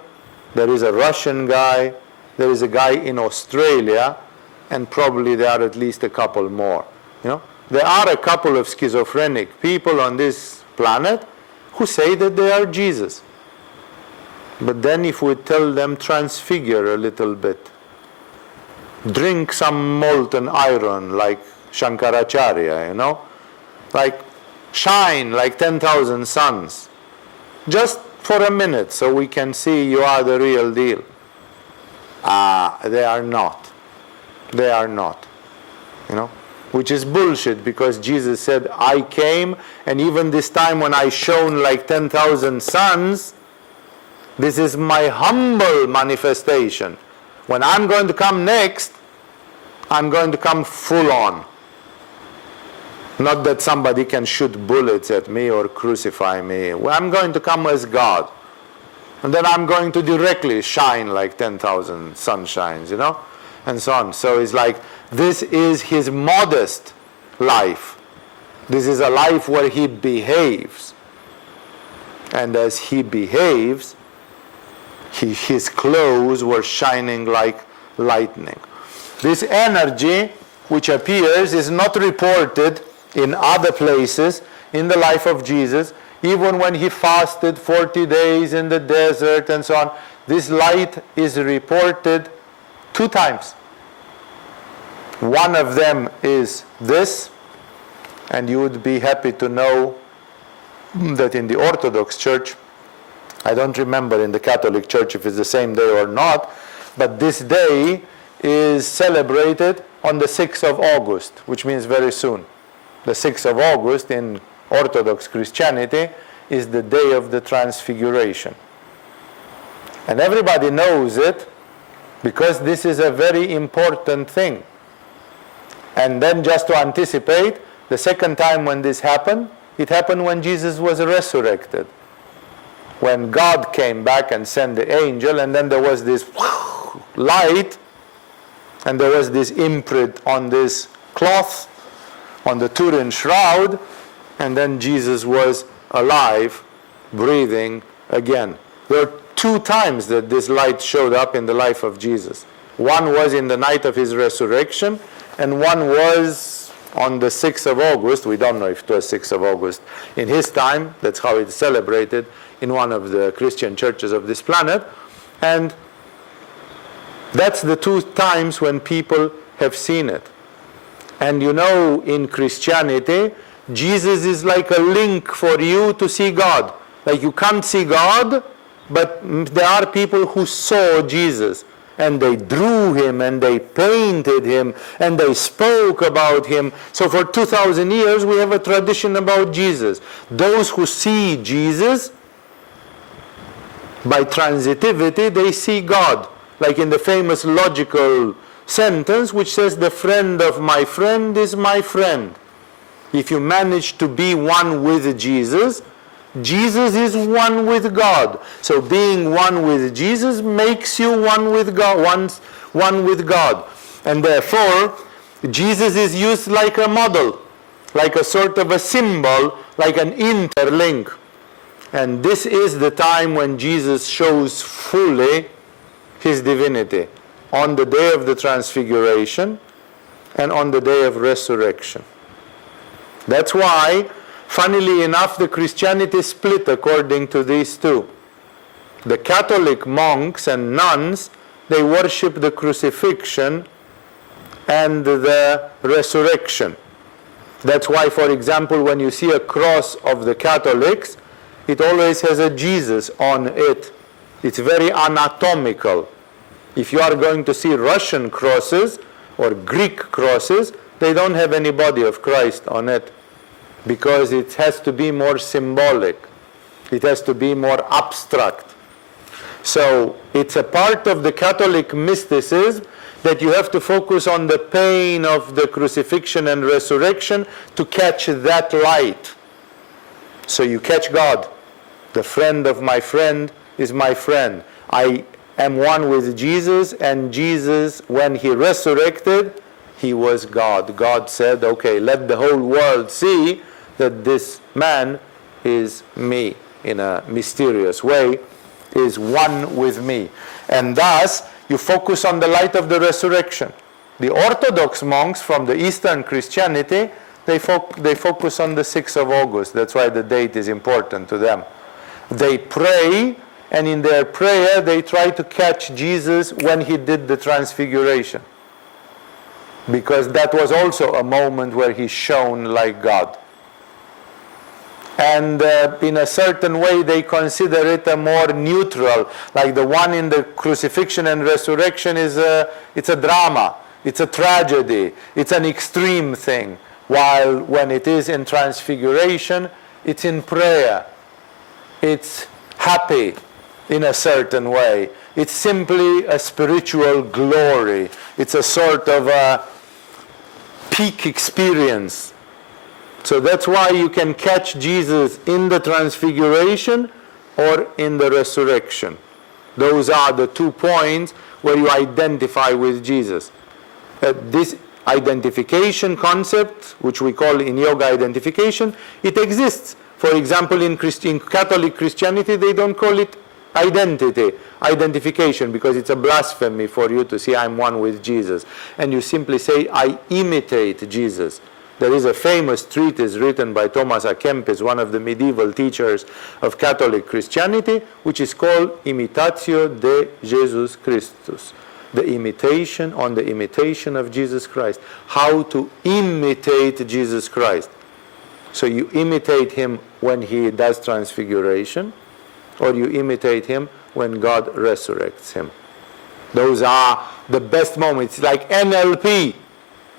there is a Russian guy, there is a guy in Australia, and probably there are at least a couple more. You know, there are a couple of schizophrenic people on this planet, who say that they are Jesus. But then if we tell them transfigure a little bit, drink some molten iron like Shankaracharya, like shine like 10,000 suns, just for a minute so we can see you are the real deal. They are not. They are not. Which is bullshit, because Jesus said, I came, and even this time when I shone like 10,000 suns, this is my humble manifestation. When I'm going to come next, I'm going to come full on. Not that somebody can shoot bullets at me or crucify me. Well, I'm going to come as God. And then I'm going to directly shine like 10,000 sunshines, and so on. So it's like, this is his modest life. This is a life where he behaves. And as he behaves, his clothes were shining like lightning. This energy which appears is not reported in other places in the life of Jesus. Even when he fasted 40 days in the desert and so on, this light is reported 2 times. One of them is this, and you would be happy to know that in the Orthodox Church, I don't remember in the Catholic Church if it's the same day or not, but this day is celebrated on the 6th of August, which means very soon. The 6th of August in Orthodox Christianity is the day of the Transfiguration. And everybody knows it because this is a very important thing. And then just to anticipate, the second time when this happened, it happened when Jesus was resurrected. When God came back and sent the angel, and then there was this light, and there was this imprint on this cloth, on the Turin shroud, and then Jesus was alive, breathing again. There are 2 times that this light showed up in the life of Jesus. One was in the night of his resurrection, and one was on the 6th of August. We don't know if it was 6th of August in his time. That's how it's celebrated in one of the Christian churches of this planet. And that's the 2 times when people have seen it. And in Christianity, Jesus is like a link for you to see God. Like you can't see God, but there are people who saw Jesus. And they drew him, and they painted him, and they spoke about him. So for 2,000 years, we have a tradition about Jesus. Those who see Jesus, by transitivity, they see God. Like in the famous logical sentence, which says, the friend of my friend is my friend. If you manage to be one with Jesus, Jesus is one with God. So being one with Jesus makes you one with God, one with God. And therefore, Jesus is used like a model, like a sort of a symbol, like an interlink. And this is the time when Jesus shows fully his divinity, on the day of the Transfiguration and on the day of resurrection. That's why, funnily enough, the Christianity split according to these 2. The Catholic monks and nuns, they worship the crucifixion and the resurrection. That's why, for example, when you see a cross of the Catholics, it always has a Jesus on it. It's very anatomical. If you are going to see Russian crosses or Greek crosses, they don't have any body of Christ on it, because it has to be more symbolic. It has to be more abstract. So it's a part of the Catholic mysticism that you have to focus on the pain of the crucifixion and resurrection to catch that light. So you catch God. The friend of my friend is my friend. I am one with Jesus, and Jesus, when he resurrected, he was God. God said, okay, let the whole world see that this man is me, in a mysterious way, is one with me. And thus, you focus on the light of the resurrection. The Orthodox monks from the Eastern Christianity, they focus on the 6th of August. That's why the date is important to them. They pray, and in their prayer they try to catch Jesus when he did the transfiguration. Because that was also a moment where he shone like God. And in a certain way they consider it a more neutral, like the one in the crucifixion and resurrection it's a drama, it's a tragedy, it's an extreme thing. While when it is in transfiguration, it's in prayer, it's happy in a certain way. It's simply a spiritual glory. It's a sort of a peak experience. So that's why you can catch Jesus in the transfiguration or in the resurrection. Those are the 2 points where you identify with Jesus. This identification concept, which we call in yoga identification, it exists. For example, in Catholic Christianity, they don't call it identification, because it's a blasphemy for you to say, I'm one with Jesus. And you simply say, I imitate Jesus. There is a famous treatise written by Thomas à Kempis, one of the medieval teachers of Catholic Christianity, which is called Imitatio de Jesus Christus. The imitation of Jesus Christ. How to imitate Jesus Christ. So you imitate him when he does transfiguration, or you imitate him when God resurrects him. Those are the best moments. It's like NLP.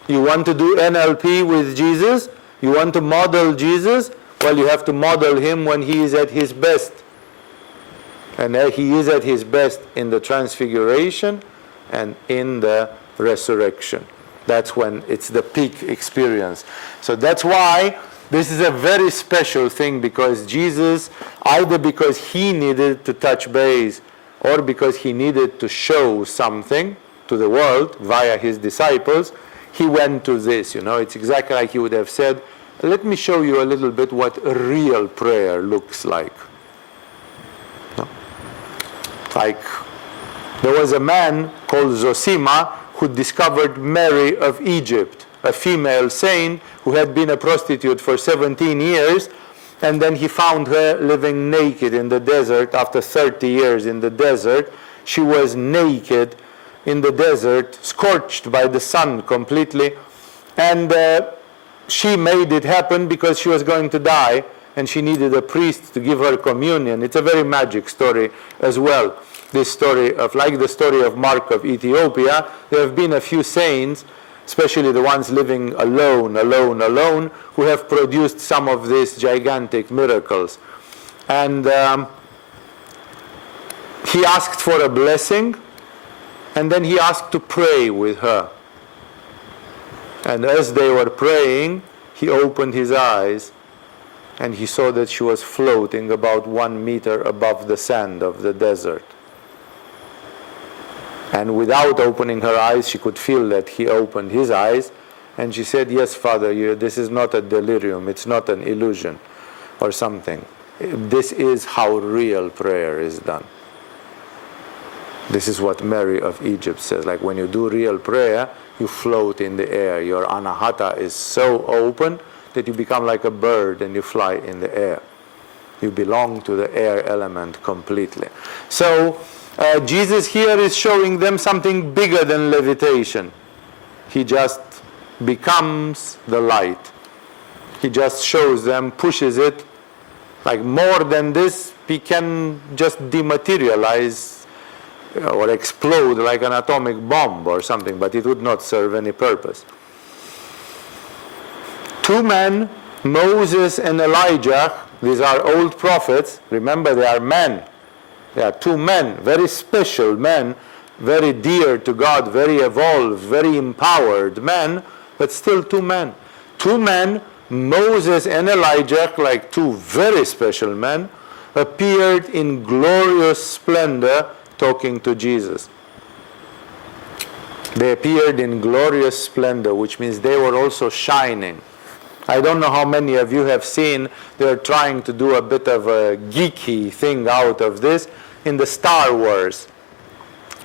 You want to do NLP with Jesus? You want to model Jesus? Well, you have to model him when he is at his best. And he is at his best in the transfiguration and in the resurrection. That's when it's the peak experience. So that's why this is a very special thing, because Jesus, either because he needed to touch base or because he needed to show something to the world via his disciples, he went to this. It's exactly like he would have said, let me show you a little bit what real prayer looks like. No? Like, there was a man called Zosima who discovered Mary of Egypt, a female saint who had been a prostitute for 17 years, and then he found her living naked in the desert after 30 years in the desert. She was naked in the desert, scorched by the sun completely, and she made it happen because she was going to die, and she needed a priest to give her communion. It's a very magic story as well. This story of, like the story of Mark of Ethiopia, there have been a few saints, especially the ones living alone, who have produced some of these gigantic miracles. And he asked for a blessing, and then he asked to pray with her. And as they were praying, he opened his eyes, and he saw that she was floating about 1 meter above the sand of the desert. And without opening her eyes, she could feel that he opened his eyes. And she said, yes, Father, this is not a delirium. It's not an illusion or something. This is how real prayer is done. This is what Mary of Egypt says. Like when you do real prayer, you float in the air. Your anahata is so open that you become like a bird and you fly in the air. You belong to the air element completely. So, Jesus here is showing them something bigger than levitation. He just becomes the light. He just shows them, pushes it. Like more than this, he can just dematerialize or explode like an atomic bomb or something, but it would not serve any purpose. 2 men, Moses and Elijah, these are old prophets. Remember, they are men. They are 2 men, very special men, very dear to God, very evolved, very empowered men, but still 2 men. 2 men, Moses and Elijah, like 2 very special men, appeared in glorious splendor talking to Jesus. They appeared in glorious splendor, which means they were also shining. I don't know how many of you have seen, they're trying to do a bit of a geeky thing out of this in the Star Wars.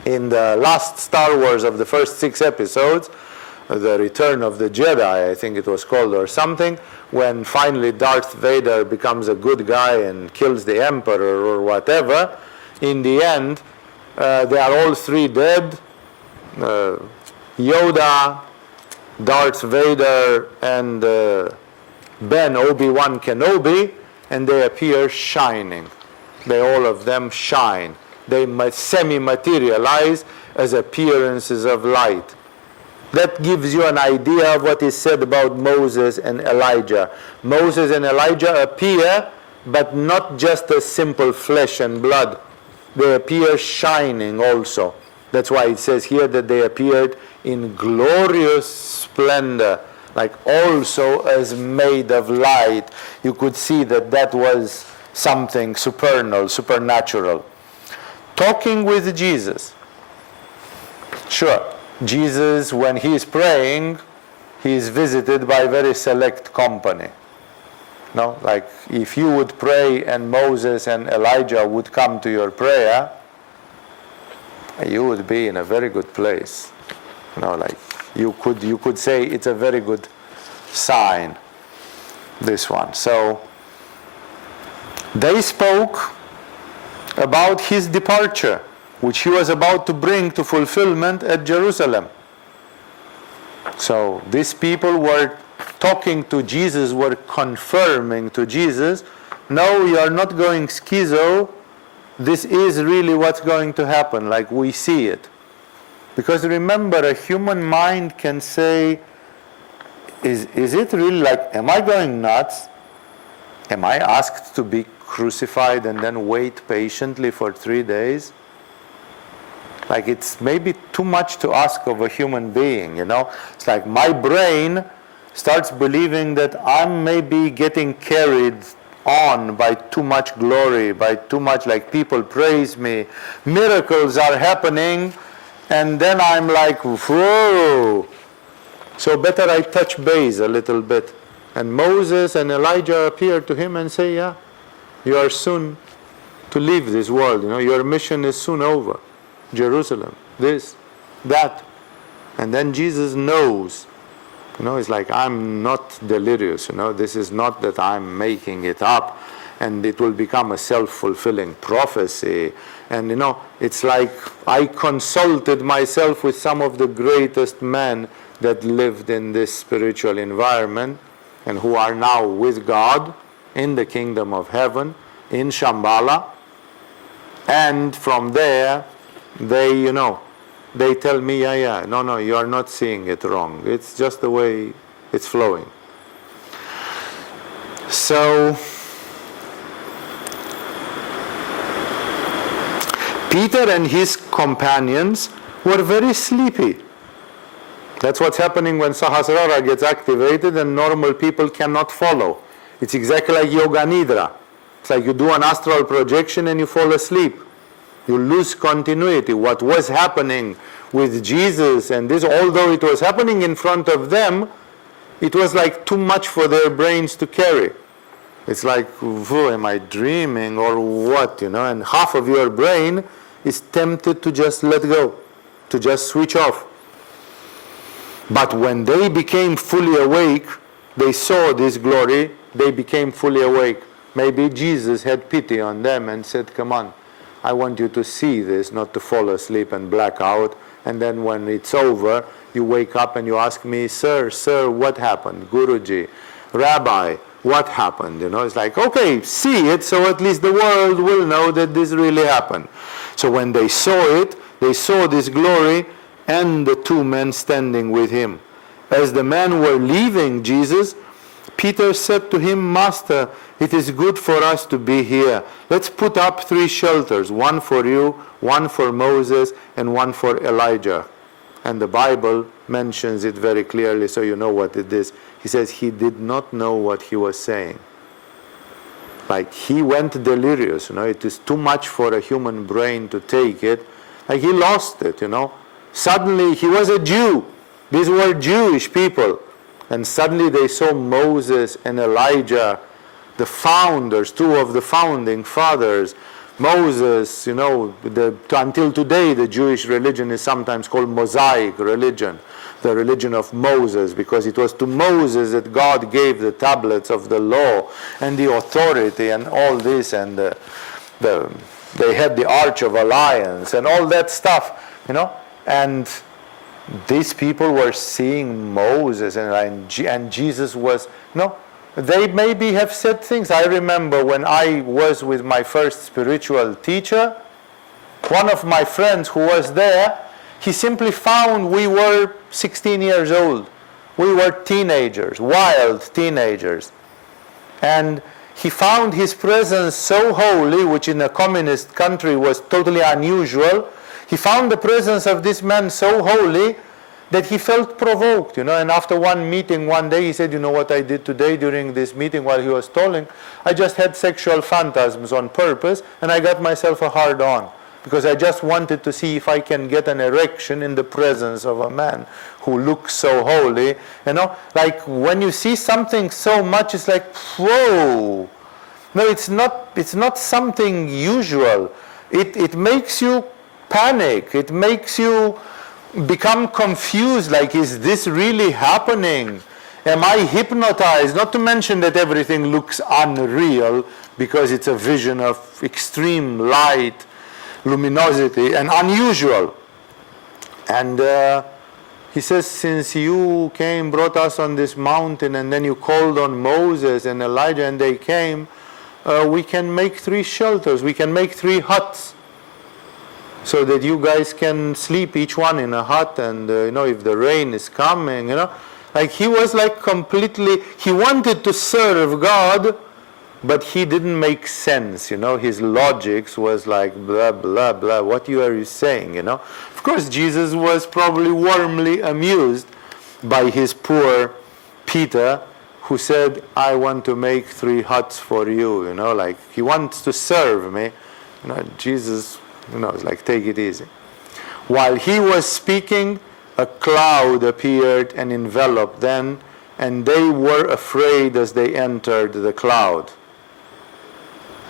In the last Star Wars of the first 6 episodes, the Return of the Jedi, I think it was called, or something, when finally Darth Vader becomes a good guy and kills the Emperor or whatever. In the end, they are all three dead. Yoda, Darth Vader, and Ben, Obi-Wan Kenobi, and they appear shining. They all of them shine. They semi-materialize as appearances of light. That gives you an idea of what is said about Moses and Elijah. Moses and Elijah appear, but not just as simple flesh and blood. They appear shining also. That's why it says here that they appeared in glorious splendor, like also as made of light. You could see that that was something supernal, supernatural. Talking with Jesus. Sure, Jesus, when he is praying, he is visited by very select company. No, like if you would pray and Moses and Elijah would come to your prayer, you would be in a very good place. Like you could say it's a very good sign, this one. So they spoke about his departure, which he was about to bring to fulfillment at Jerusalem. So these people were talking to Jesus, were confirming to Jesus, no, you are not going schizo, this is really what's going to happen, like we see it. Because remember, a human mind can say, is it really like, am I going nuts? Am I asked to be crucified and then wait patiently for 3 days? Like it's maybe too much to ask of a human being, It's like my brain starts believing that I'm maybe getting carried on by too much glory, by too much, like people praise me, miracles are happening, and then I'm like, whoa. So better I touch base a little bit. And Moses and Elijah appear to him and say, yeah, you are soon to leave this world. Your mission is soon over. Jerusalem, this, that. And then Jesus knows. It's like, I'm not delirious. This is not that I'm making it up and it will become a self-fulfilling prophecy. And it's like I consulted myself with some of the greatest men that lived in this spiritual environment and who are now with God in the kingdom of heaven, in Shambhala. And from there, they tell me, no, you are not seeing it wrong. It's just the way it's flowing. So, Peter and his companions were very sleepy. That's what's happening when Sahasrara gets activated and normal people cannot follow. It's exactly like Yoga Nidra. It's like you do an astral projection and you fall asleep. You lose continuity. What was happening with Jesus and this, although it was happening in front of them, it was like too much for their brains to carry. It's like, am I dreaming or what, And half of your brain is tempted to just let go, to just switch off. But when they became fully awake, they saw this glory, they became fully awake. Maybe Jesus had pity on them and said, come on, I want you to see this, not to fall asleep and black out. And then when it's over, you wake up and you ask me, sir, what happened? Guruji, Rabbi, what happened? It's like, okay, see it, so at least the world will know that this really happened. So when they saw it, they saw this glory and the two men standing with him. As the men were leaving Jesus, Peter said to him, Master, it is good for us to be here. Let's put up 3 shelters, one for you, one for Moses, and one for Elijah. And the Bible mentions it very clearly, so you know what it is. He says he did not know what he was saying. Like he went delirious, it is too much for a human brain to take it. Like he lost it, Suddenly he was a Jew. These were Jewish people. And suddenly they saw Moses and Elijah, the founders, 2 of the founding fathers. Moses, until today the Jewish religion is sometimes called Mosaic religion. the religion of Moses, because it was to Moses that God gave the tablets of the law and the authority and all this, and they had the Arch of Alliance and all that stuff, and these people were seeing Moses, and Jesus was, they maybe have said things. I remember when I was with my first spiritual teacher, one of my friends who was there, he simply found we were 16 years old. We were teenagers, wild teenagers. And he found his presence so holy, which in a communist country was totally unusual. He found the presence of this man so holy that he felt provoked, And after one meeting one day, he said, you know what I did today during this meeting while he was talking? I just had sexual phantasms on purpose, and I got myself a hard-on, because I just wanted to see if I can get an erection in the presence of a man who looks so holy. Like when you see something so much, it's like, whoa. No, it's not something usual. It makes you panic. It makes you become confused, like, is this really happening? Am I hypnotized? Not to mention that everything looks unreal, because it's a vision of extreme light, luminosity, and unusual. And he says, since you brought us on this mountain, and then you called on Moses and Elijah, and they came, we can make 3 shelters, we can make 3 huts, so that you guys can sleep each one in a hut, and if the rain is coming, like he was like completely, he wanted to serve God, but he didn't make sense, his logics was like blah blah blah, what are you saying, Of course Jesus was probably warmly amused by his poor Peter, who said, I want to make 3 huts for you, like he wants to serve me. Jesus, it's like, take it easy. While he was speaking, a cloud appeared and enveloped them, and they were afraid as they entered the cloud.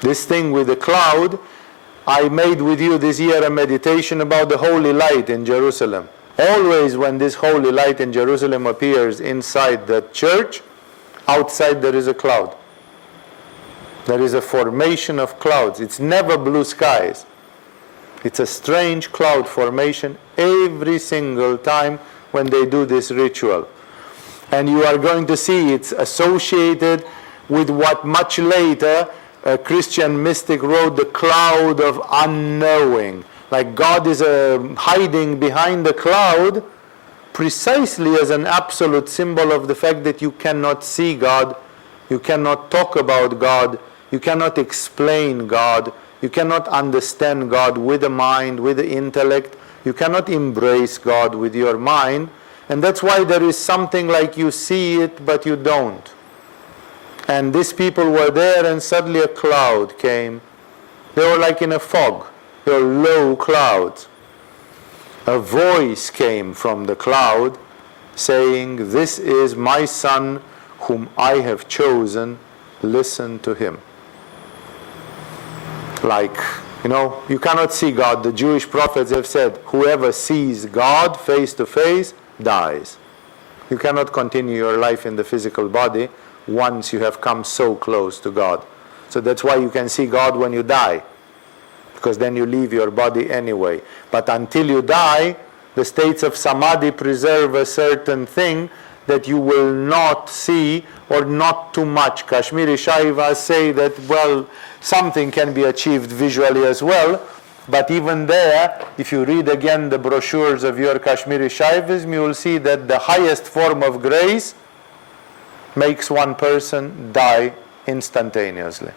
This thing with the cloud, I made with you this year a meditation about the holy light in Jerusalem. Always when this holy light in Jerusalem appears inside the church, outside there is a cloud. There is a formation of clouds. It's never blue skies. It's a strange cloud formation every single time when they do this ritual. And you are going to see it's associated with what much later a Christian mystic wrote, the cloud of unknowing. Like God is hiding behind the cloud precisely as an absolute symbol of the fact that you cannot see God, you cannot talk about God, you cannot explain God, you cannot understand God with the mind, with the intellect. You cannot embrace God with your mind. And that's why there is something like you see it, but you don't. And these people were there, and suddenly a cloud came. They were like in a fog. They were low clouds. A voice came from the cloud saying, this is my son whom I have chosen. Listen to him. Like, you cannot see God. The Jewish prophets have said, whoever sees God face to face dies. You cannot continue your life in the physical body once you have come so close to God. So that's why you can see God when you die, because then you leave your body anyway. But until you die, the states of samadhi preserve a certain thing that you will not see, or not too much. Kashmiri Shaivas say that, something can be achieved visually as well, but even there, if you read again the brochures of your Kashmiri Shaivism, you will see that the highest form of grace makes one person die instantaneously.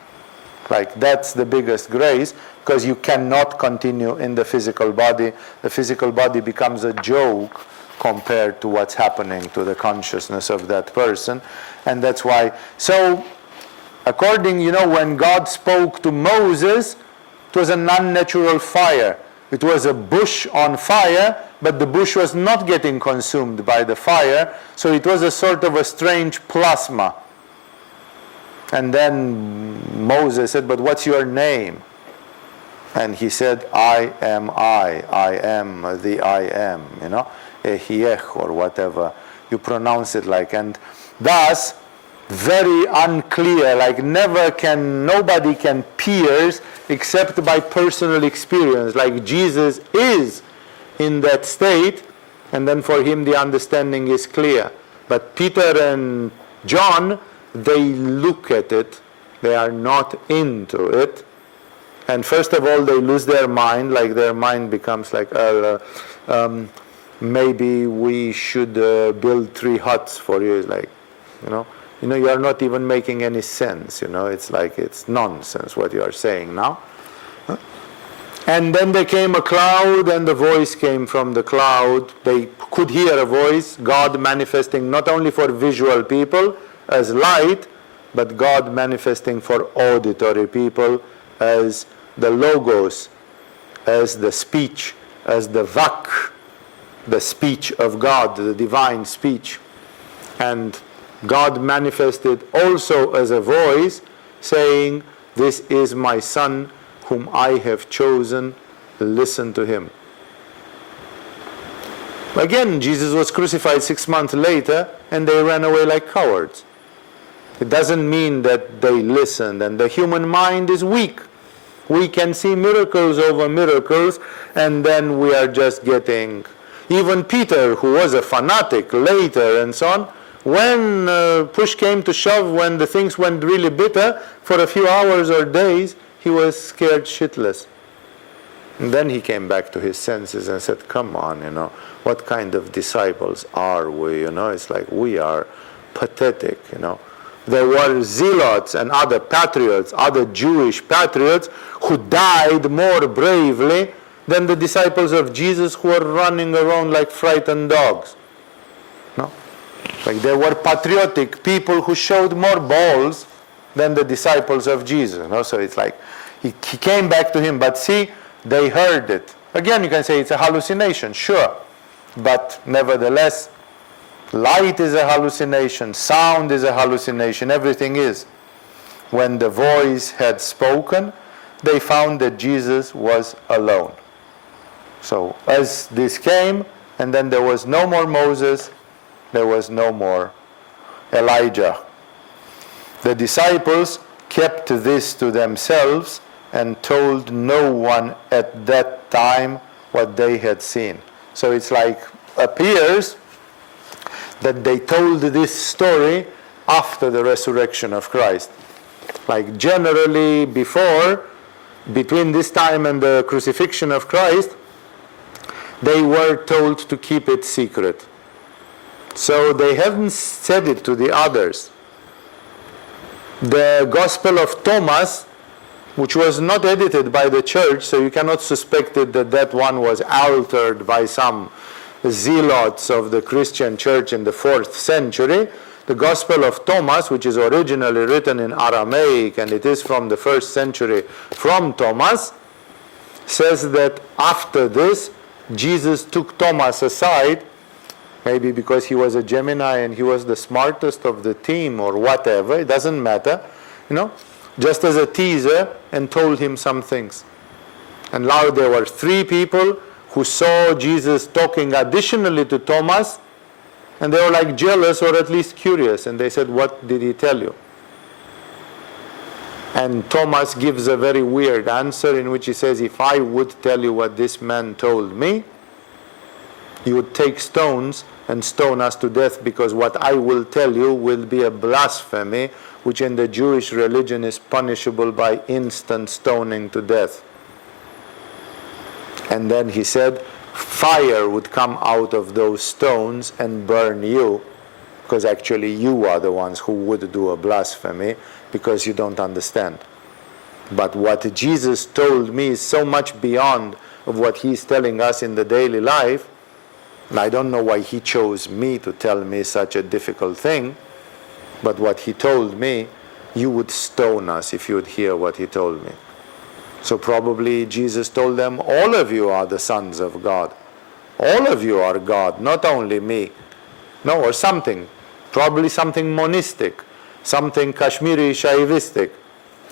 Like, that's the biggest grace, because you cannot continue in the physical body. The physical body becomes a joke compared to what's happening to the consciousness of that person. And that's why, so according, when God spoke to Moses, it was a non-natural fire. It was a bush on fire, but the bush was not getting consumed by the fire, so it was a sort of a strange plasma. And then Moses said, but what's your name? And he said, I am the I am, Ehiech, or whatever you pronounce it like. And thus, very unclear, like nobody can pierce except by personal experience, like Jesus is in that state, and then for him the understanding is clear. But Peter and John, they look at it, they are not into it, and first of all they lose their mind, like their mind becomes like, maybe we should build 3 huts for you. It's like, you are not even making any sense, it's like it's nonsense what you are saying now. And then there came a cloud, and the voice came from the cloud. They could hear a voice, God manifesting not only for visual people as light, but God manifesting for auditory people as the logos, as the speech, as the vak, the speech of God, the divine speech. And God manifested also as a voice, saying, "This is my Son, whom I have chosen, listen to him." Again, Jesus was crucified 6 months later, and they ran away like cowards. It doesn't mean that they listened, and the human mind is weak. We can see miracles over miracles, and then we are just getting... Even Peter, who was a fanatic later and so on, when push came to shove, when the things went really bitter, for a few hours or days, he was scared shitless. And then he came back to his senses and said, come on, what kind of disciples are we? It's like we are pathetic, There were zealots and other patriots, other Jewish patriots, who died more bravely than the disciples of Jesus, who were running around like frightened dogs. Like there were patriotic people who showed more balls than the disciples of Jesus. So it's like he came back to him, but see, they heard it. Again, you can say it's a hallucination, sure, but nevertheless, light is a hallucination, sound is a hallucination, everything is. When the voice had spoken, they found that Jesus was alone. So as this came, and then there was no more Moses, there was no more Elijah. The disciples kept this to themselves and told no one at that time what they had seen. So it's like, appears that they told this story after the resurrection of Christ. Like generally before, between this time and the crucifixion of Christ, they were told to keep it secret. So they haven't said it to the others. The Gospel of Thomas, which was not edited by the church, so you cannot suspect it that one was altered by some zealots of the Christian church in the 4th century. The Gospel of Thomas, which is originally written in Aramaic, and it is from the 1st century from Thomas, says that after this, Jesus took Thomas aside, maybe because he was a Gemini and he was the smartest of the team or whatever, it doesn't matter, just as a teaser, and told him some things. And now there were 3 people who saw Jesus talking additionally to Thomas, and they were like jealous or at least curious, and they said, what did he tell you? And Thomas gives a very weird answer in which he says, if I would tell you what this man told me, you would take stones and stone us to death, because what I will tell you will be a blasphemy, which in the Jewish religion is punishable by instant stoning to death. And then he said, fire would come out of those stones and burn you, because actually you are the ones who would do a blasphemy, because you don't understand. But what Jesus told me is so much beyond of what he's telling us in the daily life, and I don't know why he chose me to tell me such a difficult thing, but what he told me, you would stone us if you would hear what he told me. So probably Jesus told them, all of you are the sons of God. All of you are God, not only me. No, or something. Probably something monistic, something Kashmiri Shaivistic.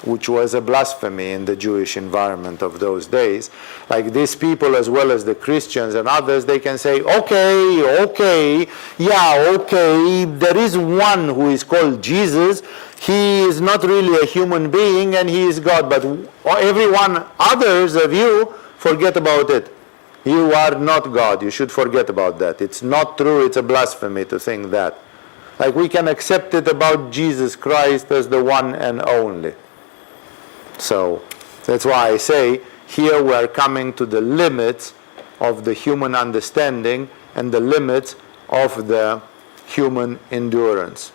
which was a blasphemy in the Jewish environment of those days. Like these people, as well as the Christians and others, they can say, okay, there is one who is called Jesus. He is not really a human being and he is God, but everyone others of you, forget about it. You are not God. You should forget about that. It's not true. It's a blasphemy to think that. Like we can accept it about Jesus Christ as the one and only. So that's why I say here we are coming to the limits of the human understanding and the limits of the human endurance.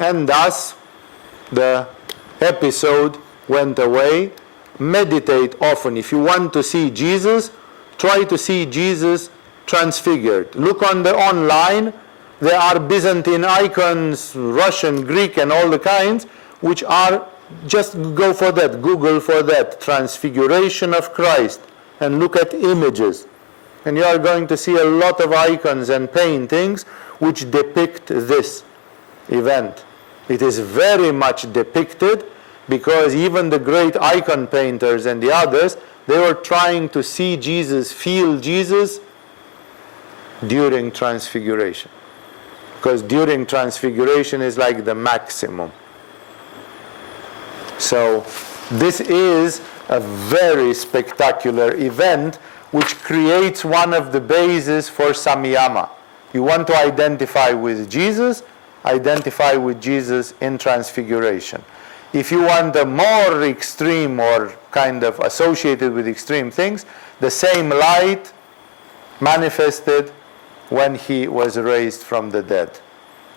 And thus the episode went away. Meditate often. If you want to see Jesus, try to see Jesus transfigured. Look on the online. There are Byzantine icons, Russian, Greek, and all the kinds, which are, just go for that, Google for that, transfiguration of Christ, and look at images. And you are going to see a lot of icons and paintings which depict this event. It is very much depicted because even the great icon painters and the others, they were trying to see Jesus, feel Jesus during transfiguration. Because during transfiguration is like the maximum. So this is a very spectacular event which creates one of the bases for samyama. You want to identify with Jesus, identify with Jesus in transfiguration. If you want a more extreme or kind of associated with extreme things, the same light manifested when he was raised from the dead,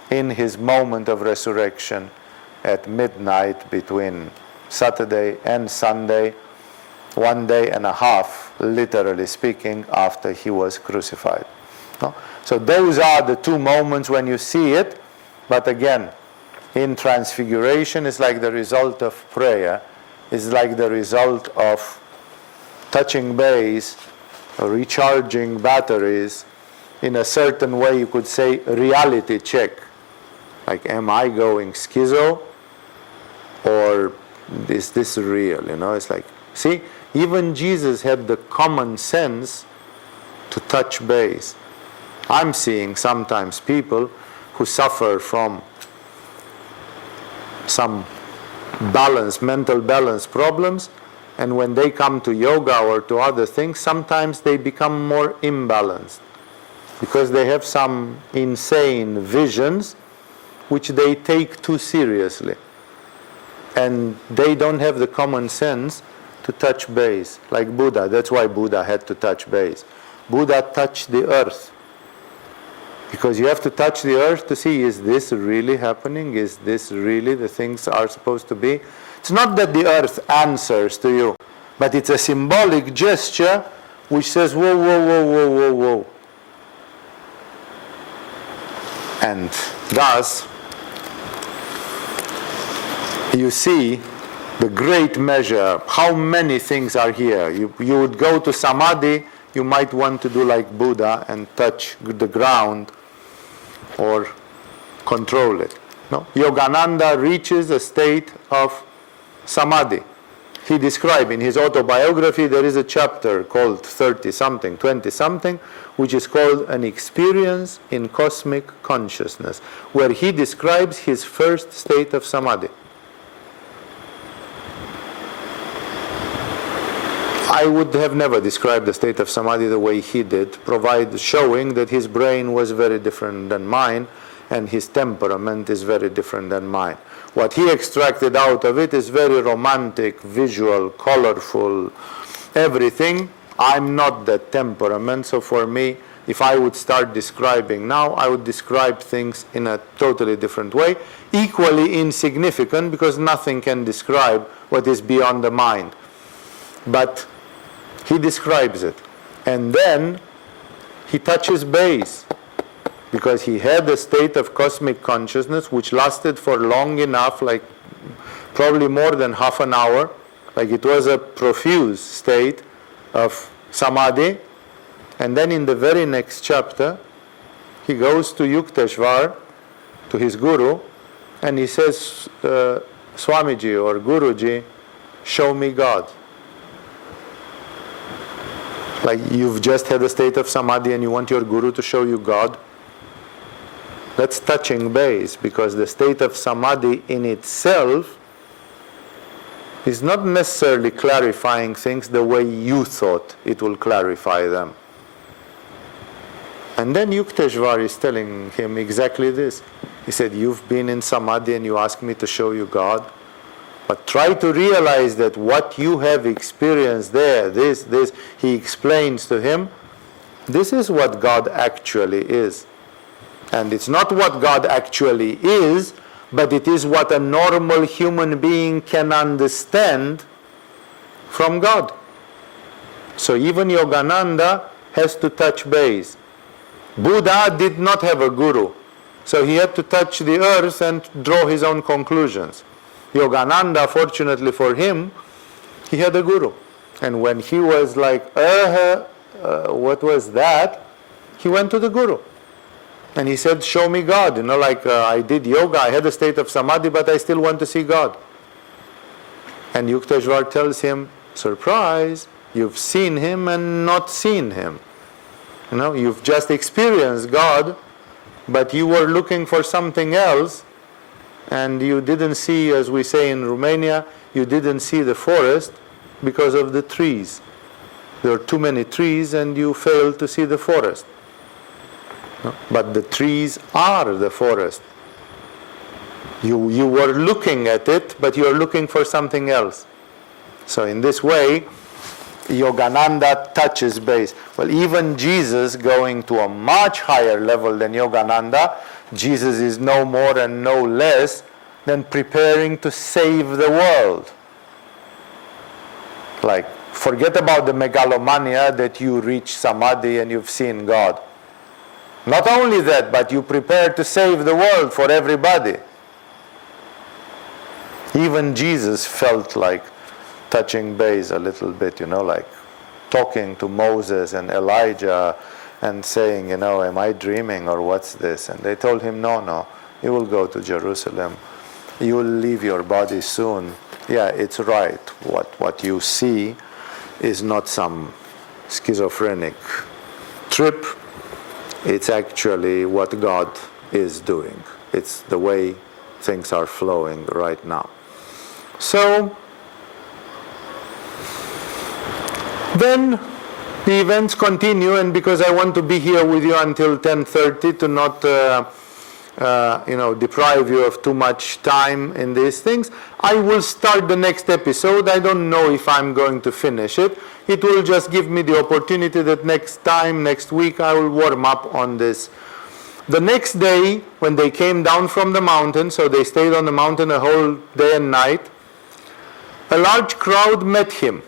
in his moment of resurrection at midnight between Saturday and Sunday, 1 day and a half, literally speaking, after he was crucified. No? So those are the two moments when you see it, but again, in transfiguration it's like the result of prayer, it's like the result of touching base, recharging batteries, in a certain way you could say reality check. Like, am I going schizo? Or is this real? You know, it's like, see, even Jesus had the common sense to touch base. I'm seeing sometimes people who suffer from some mental balance problems, and when they come to yoga or to other things, sometimes they become more imbalanced because they have some insane visions which they take too seriously, and they don't have the common sense to touch base, like Buddha. That's why Buddha had to touch base. Buddha touched the earth, because you have to touch the earth to see, is this really happening? Is this really the things are supposed to be? It's not that the earth answers to you, but it's a symbolic gesture which says, whoa, whoa, whoa, whoa, whoa, whoa. And thus, you see the great measure, how many things are here. You would go to samadhi, you might want to do like Buddha and touch the ground or control it. No? Yogananda reaches a state of samadhi. He described in his autobiography, there is a chapter called 30-something, 20-something, which is called An Experience in Cosmic Consciousness, where he describes his first state of samadhi. I would have never described the state of samadhi the way he did, showing that his brain was very different than mine and his temperament is very different than mine. What he extracted out of it is very romantic, visual, colorful, everything. I'm not that temperament, so for me, if I would start describing now, I would describe things in a totally different way, equally insignificant, because nothing can describe what is beyond the mind. But he describes it. And then he touches base, because he had a state of cosmic consciousness which lasted for long enough, like probably more than half an hour. Like it was a profuse state of samadhi. And then in the very next chapter, he goes to Yukteswar, to his guru, and he says, Swamiji or Guruji, show me God. Like you've just had a state of samadhi and you want your guru to show you God. That's touching base, because the state of samadhi in itself is not necessarily clarifying things the way you thought it will clarify them. And then Yukteswar is telling him exactly this. He said, you've been in samadhi and you ask me to show you God. But try to realize that what you have experienced there, this, he explains to him, this is what God actually is. And it's not what God actually is, but it is what a normal human being can understand from God. So even Yogananda has to touch base. Buddha did not have a guru, so he had to touch the earth and draw his own conclusions. Yogananda, fortunately for him, he had a guru. And when he was like, what was that? He went to the guru. And he said, show me God. I did yoga, I had a state of samadhi, but I still want to see God. And Yukteswar tells him, surprise, you've seen him and not seen him. You've just experienced God, but you were looking for something else, and you didn't see, as we say in Romania, you didn't see the forest because of the trees. There are too many trees and you failed to see the forest. But the trees are the forest. You were looking at it, but you are looking for something else. So in this way, Yogananda touches base. Well, even Jesus, going to a much higher level than Yogananda, Jesus is no more and no less than preparing to save the world. Like, forget about the megalomania that you reach samadhi and you've seen God. Not only that, but you prepare to save the world for everybody. Even Jesus felt like touching base a little bit, like talking to Moses and Elijah and saying, am I dreaming or what's this? And they told him, no, you will go to Jerusalem. You will leave your body soon. Yeah, it's right. What you see is not some schizophrenic trip. It's actually what God is doing. It's the way things are flowing right now. So, then the events continue, and because I want to be here with you until 10:30 to not deprive you of too much time in these things, I will start the next episode. I don't know if I'm going to finish it. It will just give me the opportunity that next week, I will warm up on this. The next day, when they came down from the mountain, so they stayed on the mountain a whole day and night, a large crowd met him.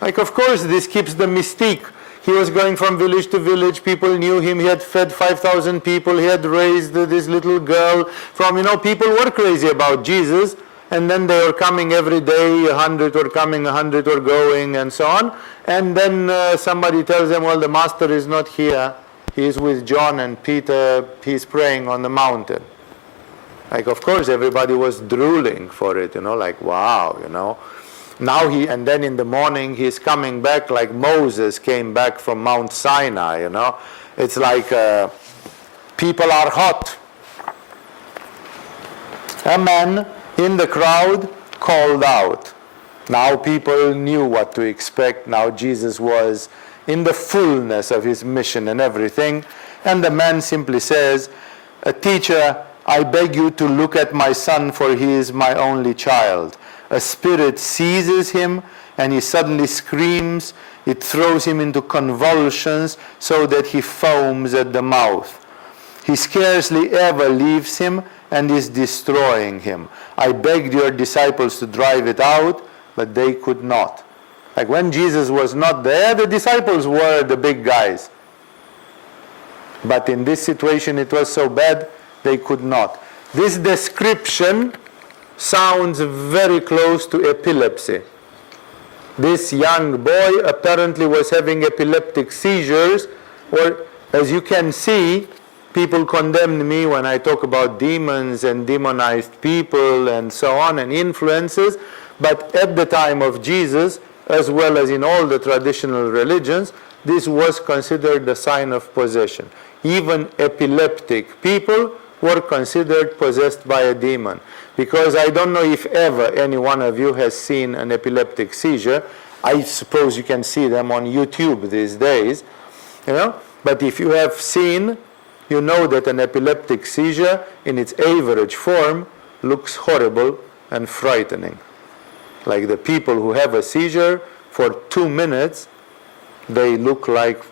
Of course, this keeps the mystique. He was going from village to village. People knew him. He had fed 5,000 people. He had raised this little girl from, people were crazy about Jesus. And then they were coming every day, 100 were coming, 100 were going, and so on. And then somebody tells them, well, the master is not here. He is with John and Peter. He's praying on the mountain. Of course, everybody was drooling for it, wow, Now and then in the morning, he's coming back like Moses came back from Mount Sinai, It's like people are hot. A man in the crowd called out. Now people knew what to expect. Now Jesus was in the fullness of his mission and everything. And the man simply says, "Teacher, I beg you to look at my son, for he is my only child." A spirit seizes him and he suddenly screams. It throws him into convulsions so that he foams at the mouth. He scarcely ever leaves him and is destroying him. I begged your disciples to drive it out, but they could not. When Jesus was not there, the disciples were the big guys. But in this situation, it was so bad, they could not. This description sounds very close to epilepsy. This young boy apparently was having epileptic seizures, or as you can see, people condemned me when I talk about demons and demonized people and so on and influences, but at the time of Jesus, as well as in all the traditional religions, this was considered a sign of possession. Even epileptic people were considered possessed by a demon. Because I don't know if ever any one of you has seen an epileptic seizure. I suppose you can see them on YouTube these days, But if you have seen, you know that an epileptic seizure in its average form looks horrible and frightening. Like the people who have a seizure for 2 minutes, they look like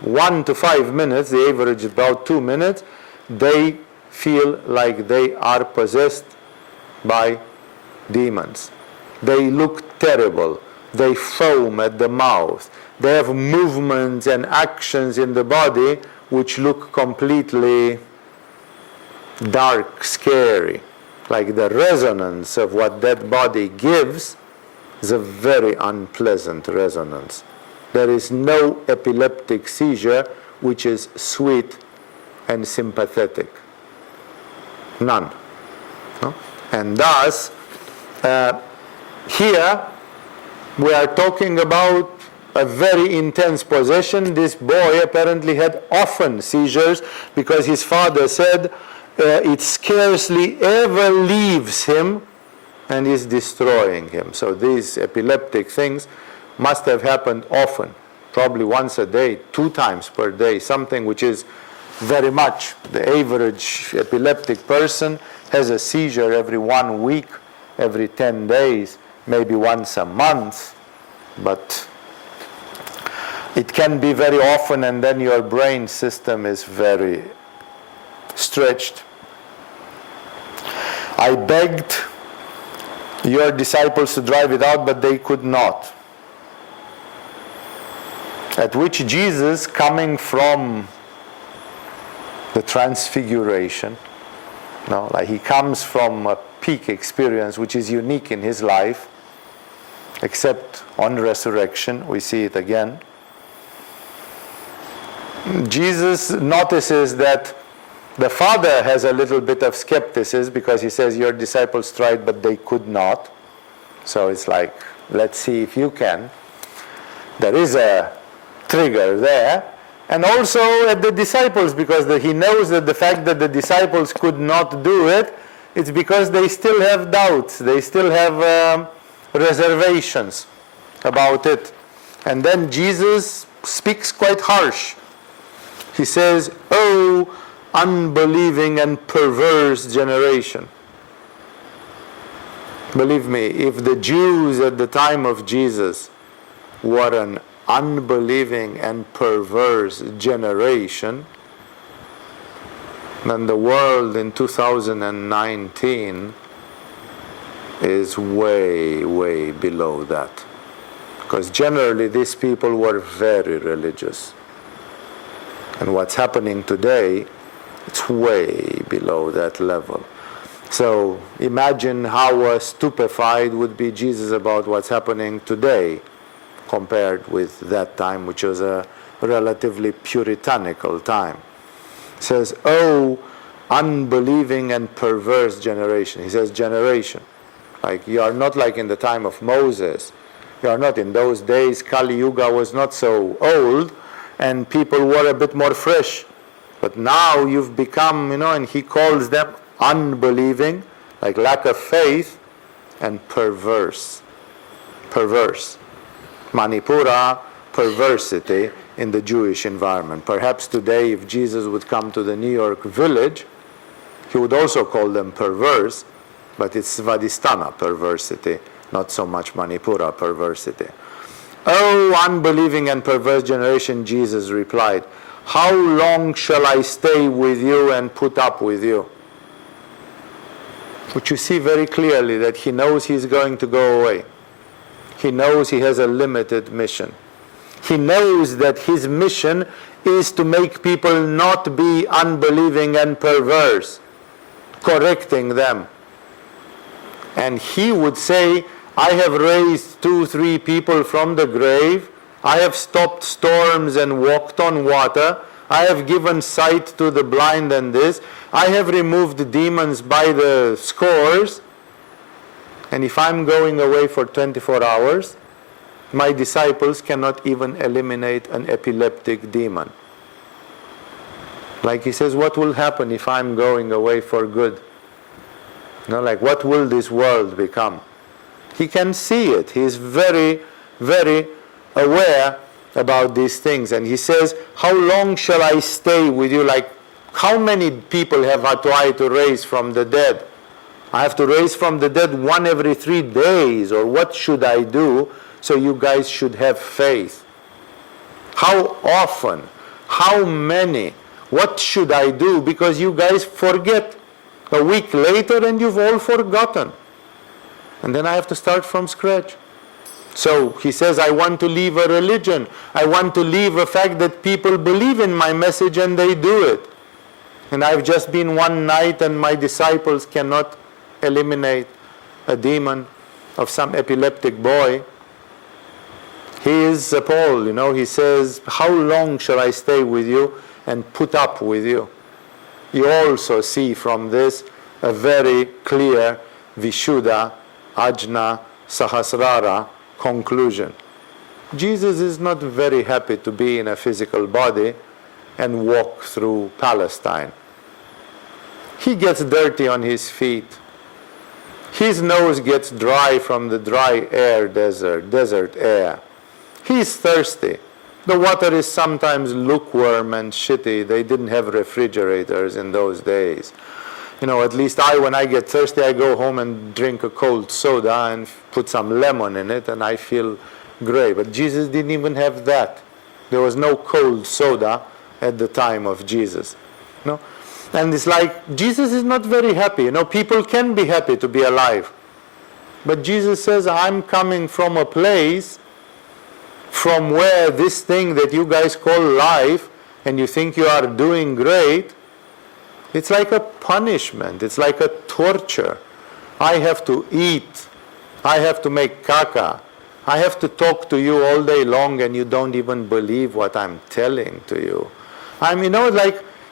1 to 5 minutes, the average is about 2 minutes, they feel like they are possessed by demons. They look terrible. They foam at the mouth. They have movements and actions in the body which look completely dark, scary. Like the resonance of what that body gives is a very unpleasant resonance. There is no epileptic seizure which is sweet and sympathetic. None. No? And thus, here we are talking about a very intense possession. This boy apparently had often seizures because his father said it scarcely ever leaves him and is destroying him. So these epileptic things must have happened often, probably once a day, 2 times per day, something which is very much. The average epileptic person has a seizure every 1 week, every 10 days, maybe once a month, but it can be very often, and then your brain system is very stretched. I begged your disciples to drive it out, but they could not. At which Jesus, coming from the transfiguration, like he comes from a peak experience which is unique in his life, except on resurrection, we see it again. Jesus notices that the Father has a little bit of skepticism because he says, your disciples tried, but they could not. So it's like, let's see if you can. There is a trigger there. And also at the disciples, because he knows that the fact that the disciples could not do it, it's because they still have doubts. They still have reservations about it. And then Jesus speaks quite harsh. He says, "Oh, unbelieving and perverse generation." Believe me, if the Jews at the time of Jesus were an unbelieving and perverse generation, then the world in 2019 is way, way below that. Because generally these people were very religious. And what's happening today, it's way below that level. So imagine how stupefied would be Jesus about what's happening today compared with that time, which was a relatively puritanical time. He says, "Oh, unbelieving and perverse generation." He says generation. Like, you are not like in the time of Moses. You are not in those days. Kali Yuga was not so old, and people were a bit more fresh. But now you've become, and he calls them unbelieving, like lack of faith, and perverse. Perverse. Manipura, perversity in the Jewish environment. Perhaps today, if Jesus would come to the New York village, he would also call them perverse, but it's Svadhisthana perversity, not so much Manipura perversity. "Oh, unbelieving and perverse generation," Jesus replied, "how long shall I stay with you and put up with you?" Which you see very clearly that he knows he's going to go away. He knows he has a limited mission. He knows that his mission is to make people not be unbelieving and perverse, correcting them. And he would say, "I have raised 2-3 people from the grave. I have stopped storms and walked on water. I have given sight to the blind and this. I have removed demons by the scores. And if I'm going away for 24 hours, my disciples cannot even eliminate an epileptic demon. Like he says, what will happen if I'm going away for good? Like what will this world become? He can see it. He is very, very aware about these things. And he says, how long shall I stay with you? Like, how many people have I tried to raise from the dead? I have to raise from the dead one every 3 days, or what should I do? So you guys should have faith. How often? How many? What should I do? Because you guys forget a week later and you've all forgotten. And then I have to start from scratch. So he says, I want to leave a religion. I want to leave a fact that people believe in my message and they do it. And I've just been one night and my disciples cannot eliminate a demon of some epileptic boy. He is appalled, he says, how long shall I stay with you and put up with you? You also see from this a very clear Vishuddha, Ajna, Sahasrara conclusion. Jesus is not very happy to be in a physical body and walk through Palestine. He gets dirty on his feet. His nose gets dry from the dry air desert air. He's thirsty. The water is sometimes lukewarm and shitty. They didn't have refrigerators in those days. At least when I get thirsty, I go home and drink a cold soda and put some lemon in it, and I feel great. But Jesus didn't even have that. There was no cold soda at the time of Jesus. And it's like, Jesus is not very happy. People can be happy to be alive. But Jesus says, I'm coming from a place from where this thing that you guys call life, and you think you are doing great, it's like a punishment. It's like a torture. I have to eat. I have to make caca. I have to talk to you all day long and you don't even believe what I'm telling to you.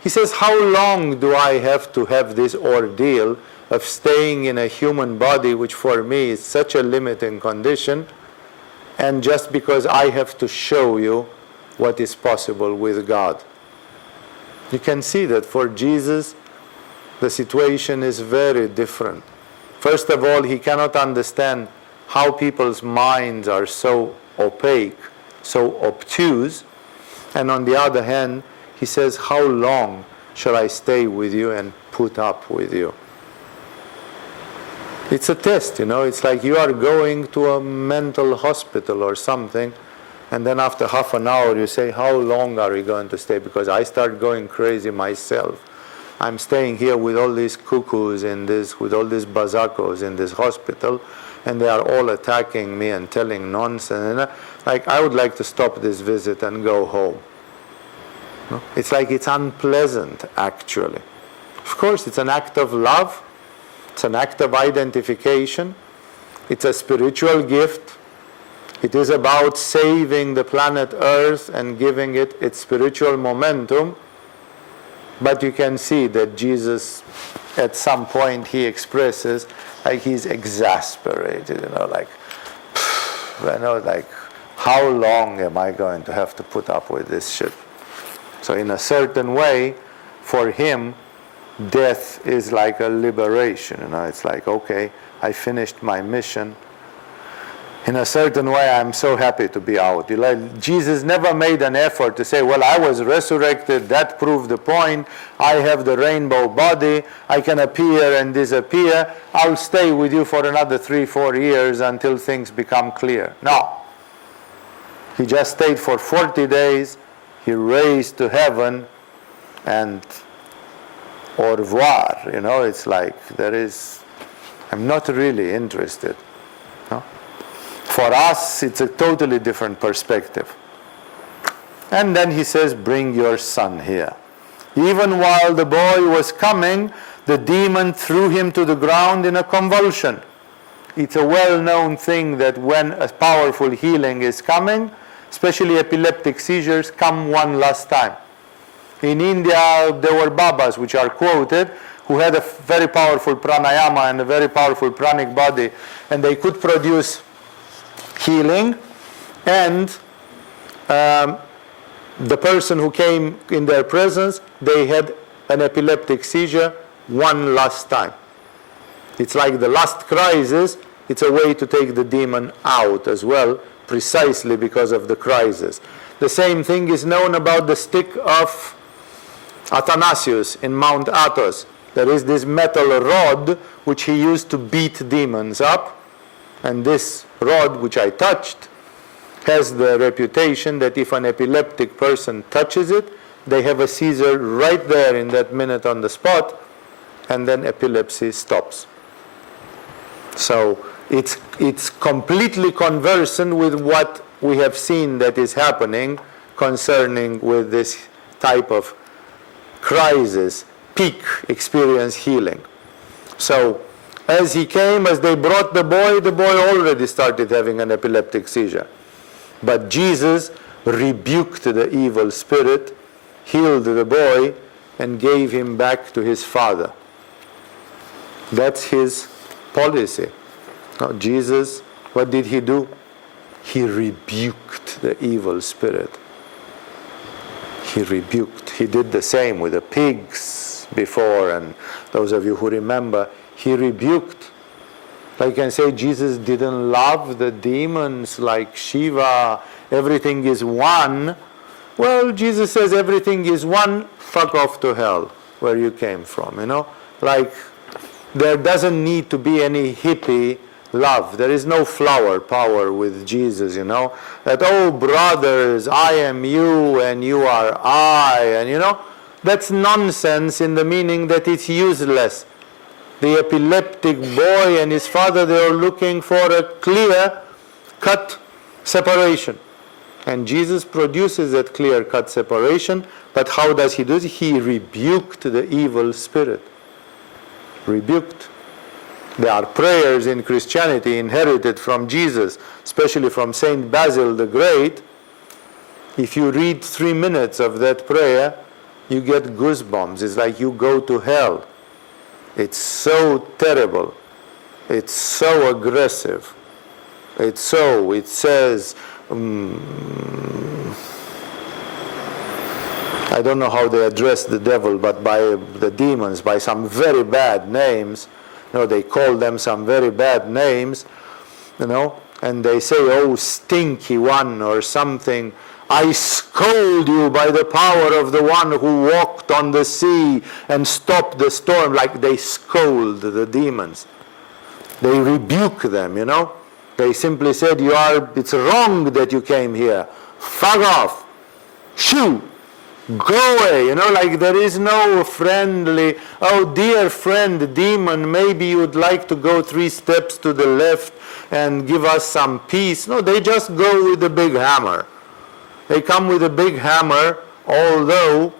He says, how long do I have to have this ordeal of staying in a human body, which for me is such a limiting condition, and just because I have to show you what is possible with God? You can see that for Jesus, the situation is very different. First of all, he cannot understand how people's minds are so opaque, so obtuse. And on the other hand, he says, how long shall I stay with you and put up with you? It's a test, It's like you are going to a mental hospital or something, and then after half an hour you say, how long are we going to stay? Because I start going crazy myself. I'm staying here with all these cuckoos with all these bazakos in this hospital, and they are all attacking me and telling nonsense. And I would like to stop this visit and go home. It's like it's unpleasant, actually. Of course, it's an act of love. It's an act of identification. It's a spiritual gift. It is about saving the planet Earth and giving it its spiritual momentum. But you can see that Jesus, at some point, he expresses he's exasperated, how long am I going to have to put up with this shit? So in a certain way, for him, death is like a liberation. It's like, okay, I finished my mission. In a certain way, I'm so happy to be out. Jesus never made an effort to say, well, I was resurrected, that proved the point, I have the rainbow body, I can appear and disappear, I'll stay with you for another 3-4 years until things become clear. No. He just stayed for 40 days, he raised to heaven, and au revoir. It's like I'm not really interested. For us, it's a totally different perspective. And then he says, bring your son here. Even while the boy was coming, the demon threw him to the ground in a convulsion. It's a well-known thing that when a powerful healing is coming, especially epileptic seizures, come one last time. In India, there were Babas, which are quoted, who had a very powerful pranayama and a very powerful pranic body, and they could produce healing, and the person who came in their presence, they had an epileptic seizure one last time. It's like the last crisis. It's a way to take the demon out as well, precisely because of the crisis. The same thing is known about the stick of Athanasius in Mount Athos. There is this metal rod which he used to beat demons up, and this rod, which I touched, has the reputation that if an epileptic person touches it, they have a seizure right there in that minute on the spot, and then epilepsy stops. So it's completely conversant with what we have seen that is happening concerning with this type of crisis, peak experience healing. So as he came, as they brought the boy already started having an epileptic seizure. But Jesus rebuked the evil spirit, healed the boy, and gave him back to his father. That's his policy. Now, Jesus, what did he do? He rebuked the evil spirit. He rebuked. He did the same with the pigs before, and those of you who remember, he rebuked. Like I can say, Jesus didn't love the demons like Shiva, everything is one. Well, Jesus says everything is one, fuck off to hell, where you came from, you know? Like, there doesn't need to be any hippie love. There is no flower power with Jesus, you know? That, oh, brothers, I am you and you are I, and you know? That's nonsense in the meaning that it's useless. The epileptic boy and his father, they are looking for a clear-cut separation. And Jesus produces that clear-cut separation, but how does he do it? He rebuked the evil spirit. Rebuked. There are prayers in Christianity inherited from Jesus, especially from Saint Basil the Great. If you read 3 minutes of that prayer, you get goosebumps. It's like you go to hell. It's so terrible. It's so aggressive. It says, I don't know how they address the devil, but by the demons, by some very bad names. You know, they call them some very bad names, you know, and they say, oh, stinky one, or something. I scold you by the power of the one who walked on the sea and stopped the storm. Like they scold the demons. They rebuke them, you know. They simply said, it's wrong that you came here. Fuck off. Shoo. Go away. You know, like there is no friendly, oh dear friend, demon, maybe you would like to go 3 steps to the left and give us some peace. No, they just go with the big hammer. They come with a big hammer, although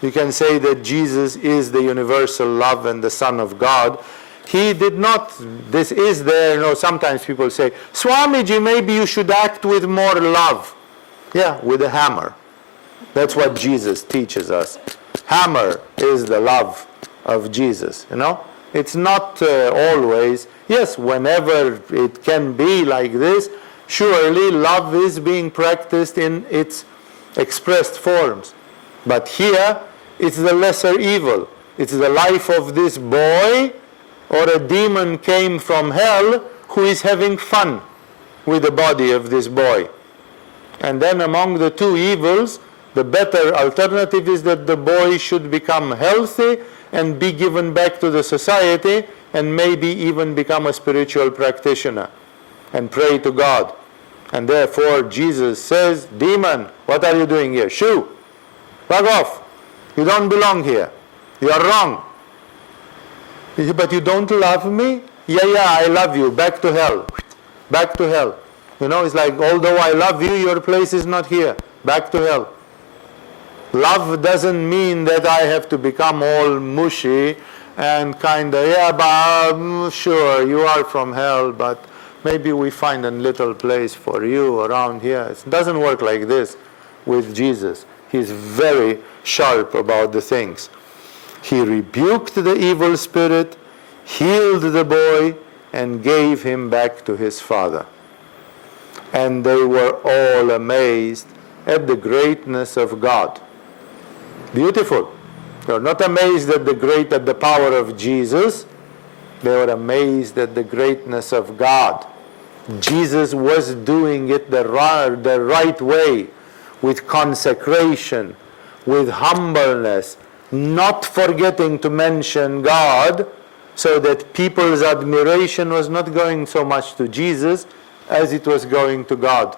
you can say that Jesus is the universal love and the Son of God. He did not, this is there, you know, sometimes people say, Swamiji, maybe you should act with more love. Yeah, with a hammer. That's what Jesus teaches us. Hammer is the love of Jesus, you know. It's not always, yes, whenever it can be like this, surely love is being practiced in its expressed forms. But here, it's the lesser evil. It's the life of this boy, or a demon came from hell who is having fun with the body of this boy. And then among the two evils, the better alternative is that the boy should become healthy and be given back to the society and maybe even become a spiritual practitioner and pray to God. And therefore Jesus says, demon, what are you doing here? Shoo! Back off! You don't belong here. You are wrong. But you don't love me? Yeah, I love you. Back to hell. Back to hell. You know, it's like, although I love you, your place is not here. Back to hell. Love doesn't mean that I have to become all mushy and kind of, yeah, but sure, you are from hell, but maybe we find a little place for you around here. It doesn't work like this with Jesus. He's very sharp about the things. He rebuked the evil spirit, healed the boy, and gave him back to his father. And they were all amazed at the greatness of God. Beautiful. They were not amazed at the power of Jesus. They were amazed at the greatness of God. Jesus was doing it the right way, with consecration, with humbleness, not forgetting to mention God, so that people's admiration was not going so much to Jesus as it was going to God.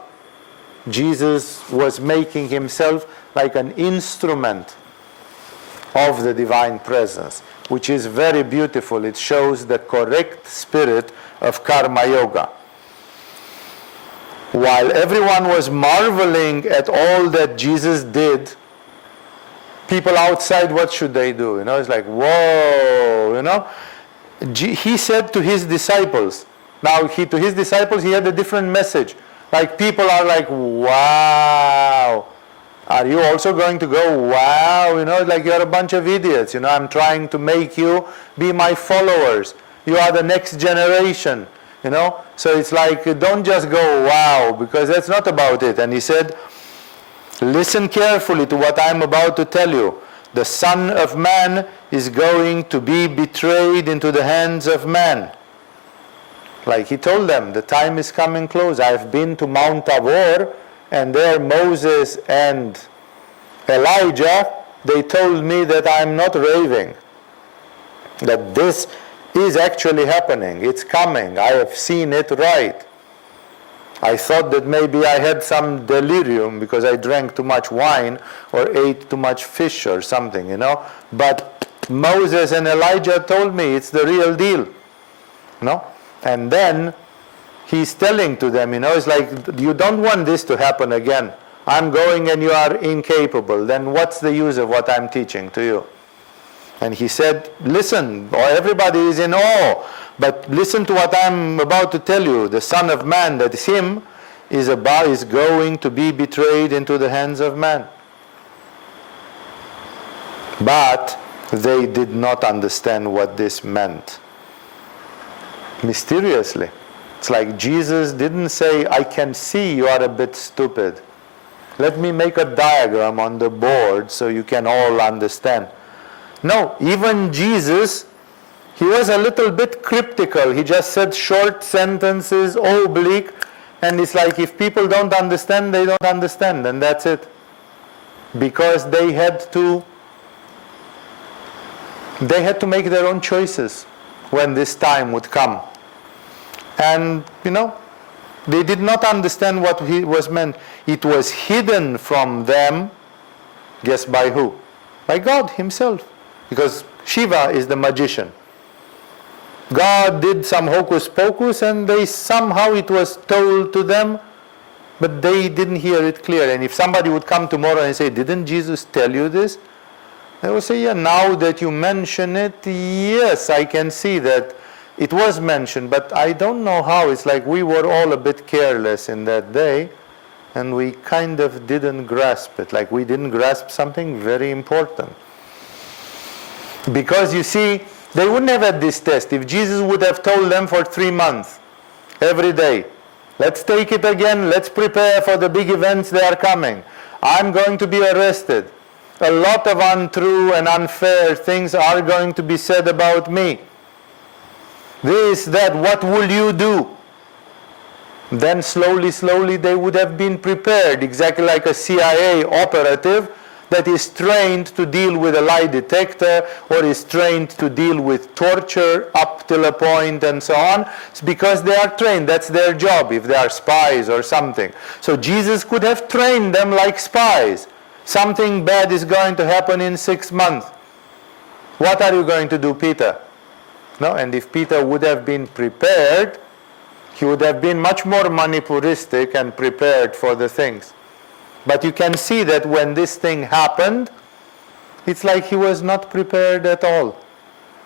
Jesus was making himself like an instrument of the divine presence, which is very beautiful. It shows the correct spirit of karma yoga. While everyone was marveling at all that Jesus did, people outside, what should they do? It's like, whoa, He said to his disciples, to his disciples he had a different message. Like, people are like, wow. Are you also going to go, wow? Like, you're a bunch of idiots. I'm trying to make you be my followers. You are the next generation. So it's like, don't just go, wow, because that's not about it. And he said, listen carefully to what I'm about to tell you. The Son of Man is going to be betrayed into the hands of man. Like he told them, the time is coming close. I've been to Mount Tabor, and there Moses and Elijah, they told me that I'm not raving, that this is actually happening. It's coming. I have seen it right. I thought that maybe I had some delirium because I drank too much wine or ate too much fish or something, But Moses and Elijah told me it's the real deal, And then he's telling to them, it's like, you don't want this to happen again. I'm going and you are incapable. Then what's the use of what I'm teaching to you? And he said, listen, everybody is in awe, but listen to what I'm about to tell you. The Son of Man, that is him, is going to be betrayed into the hands of man. But they did not understand what this meant. Mysteriously. It's like Jesus didn't say, I can see you are a bit stupid. Let me make a diagram on the board so you can all understand. No, even Jesus, he was a little bit cryptical. He just said short sentences, oblique, and it's like if people don't understand, they don't understand, and that's it. Because they had to make their own choices when this time would come. And, they did not understand what he was meant. It was hidden from them, guess by who? By God himself. Because Shiva is the magician. God did some hocus pocus and somehow it was told to them, but they didn't hear it clear. And if somebody would come tomorrow and say, didn't Jesus tell you this? They would say, yeah, now that you mention it, yes, I can see that it was mentioned, but I don't know how. It's like we were all a bit careless in that day, and we kind of didn't grasp it. Like we didn't grasp something very important. Because you see, they wouldn't have had this test if Jesus would have told them for 3 months, every day, let's take it again, let's prepare for the big events that are coming. I'm going to be arrested. A lot of untrue and unfair things are going to be said about me. This, that, what will you do? Then slowly they would have been prepared, exactly like a CIA operative that is trained to deal with a lie detector or is trained to deal with torture up till a point and so on. It's because they are trained. That's their job if they are spies or something. So Jesus could have trained them like spies. Something bad is going to happen in 6 months. What are you going to do, Peter? No, and if Peter would have been prepared, he would have been much more manipuristic and prepared for the things. But you can see that when this thing happened, it's like he was not prepared at all.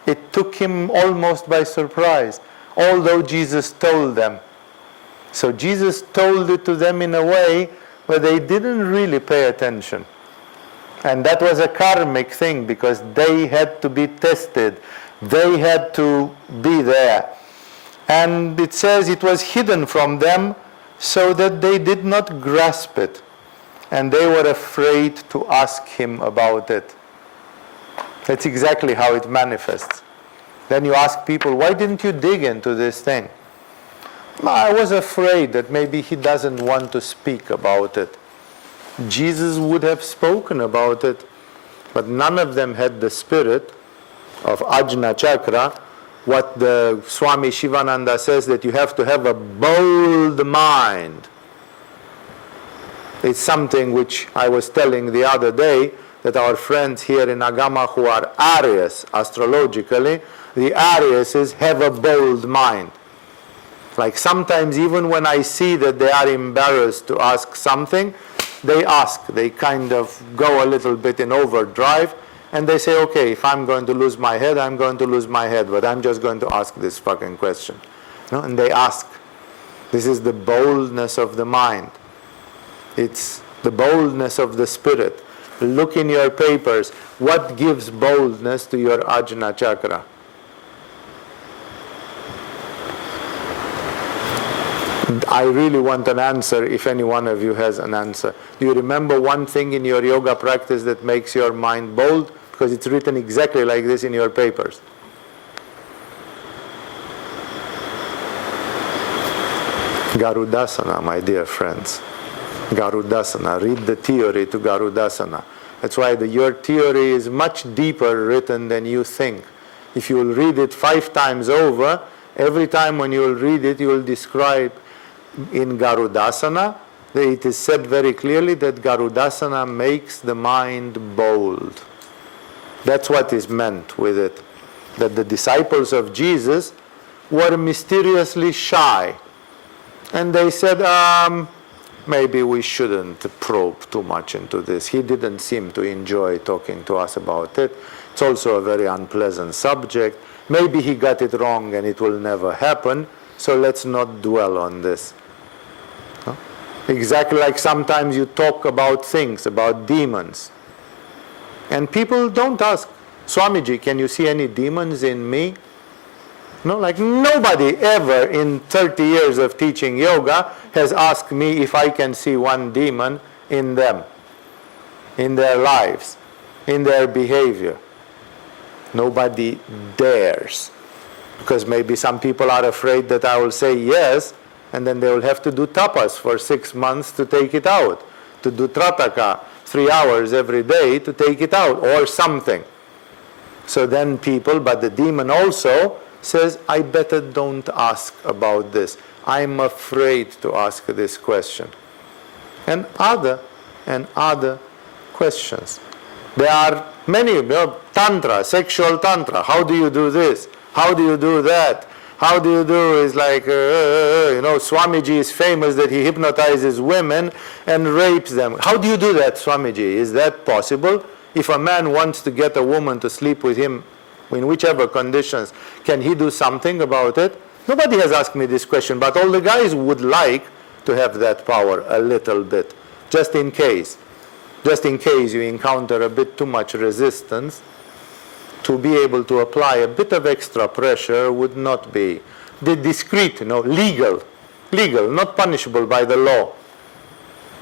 It took him almost by surprise, although Jesus told them. So Jesus told it to them in a way where they didn't really pay attention. And that was a karmic thing because they had to be tested. They had to be there. And it says it was hidden from them so that they did not grasp it. And they were afraid to ask him about it. That's exactly how it manifests. Then you ask people, why didn't you dig into this thing? I was afraid that maybe he doesn't want to speak about it. Jesus would have spoken about it, but none of them had the spirit of Ajna Chakra. What the Swami Shivananda says, that you have to have a bold mind. It's something which I was telling the other day, that our friends here in Agama who are Aryas astrologically, the Aryases have a bold mind. Like sometimes even when I see that they are embarrassed to ask something, they ask. They kind of go a little bit in overdrive and they say, okay, if I'm going to lose my head, I'm going to lose my head, but I'm just going to ask this fucking question. You know? And they ask. This is the boldness of the mind. It's the boldness of the spirit. Look in your papers. What gives boldness to your Ajna Chakra? I really want an answer if any one of you has an answer. Do you remember one thing in your yoga practice that makes your mind bold? Because it's written exactly like this in your papers. Garudasana, my dear friends. Garudasana. Read the theory to Garudasana. That's why your theory is much deeper written than you think. If you will read it 5 times over, every time when you will read it, you will describe in Garudasana, it is said very clearly that Garudasana makes the mind bold. That's what is meant with it. That the disciples of Jesus were mysteriously shy. And they said, maybe we shouldn't probe too much into this. He didn't seem to enjoy talking to us about it. It's also a very unpleasant subject. Maybe he got it wrong and it will never happen, so let's not dwell on this. Huh? Exactly like sometimes you talk about things, about demons. And people don't ask, Swamiji, can you see any demons in me? No, like nobody ever in 30 years of teaching yoga has asked me if I can see one demon in them, in their lives, in their behavior. Nobody dares. Because maybe some people are afraid that I will say yes, and then they will have to do tapas for 6 months to take it out, to do trataka 3 hours every day to take it out, or something. So then people, but the demon also says, I better don't ask about this. I'm afraid to ask this question. And other questions. There are many, tantra, sexual tantra. How do you do this? How do you do that? How do you do is like, Swamiji is famous that he hypnotizes women and rapes them. How do you do that, Swamiji? Is that possible? If a man wants to get a woman to sleep with him, in whichever conditions, can he do something about it? Nobody has asked me this question, but all the guys would like to have that power a little bit, just in case. Just in case you encounter a bit too much resistance, to be able to apply a bit of extra pressure would not be the discreet, legal, not punishable by the law.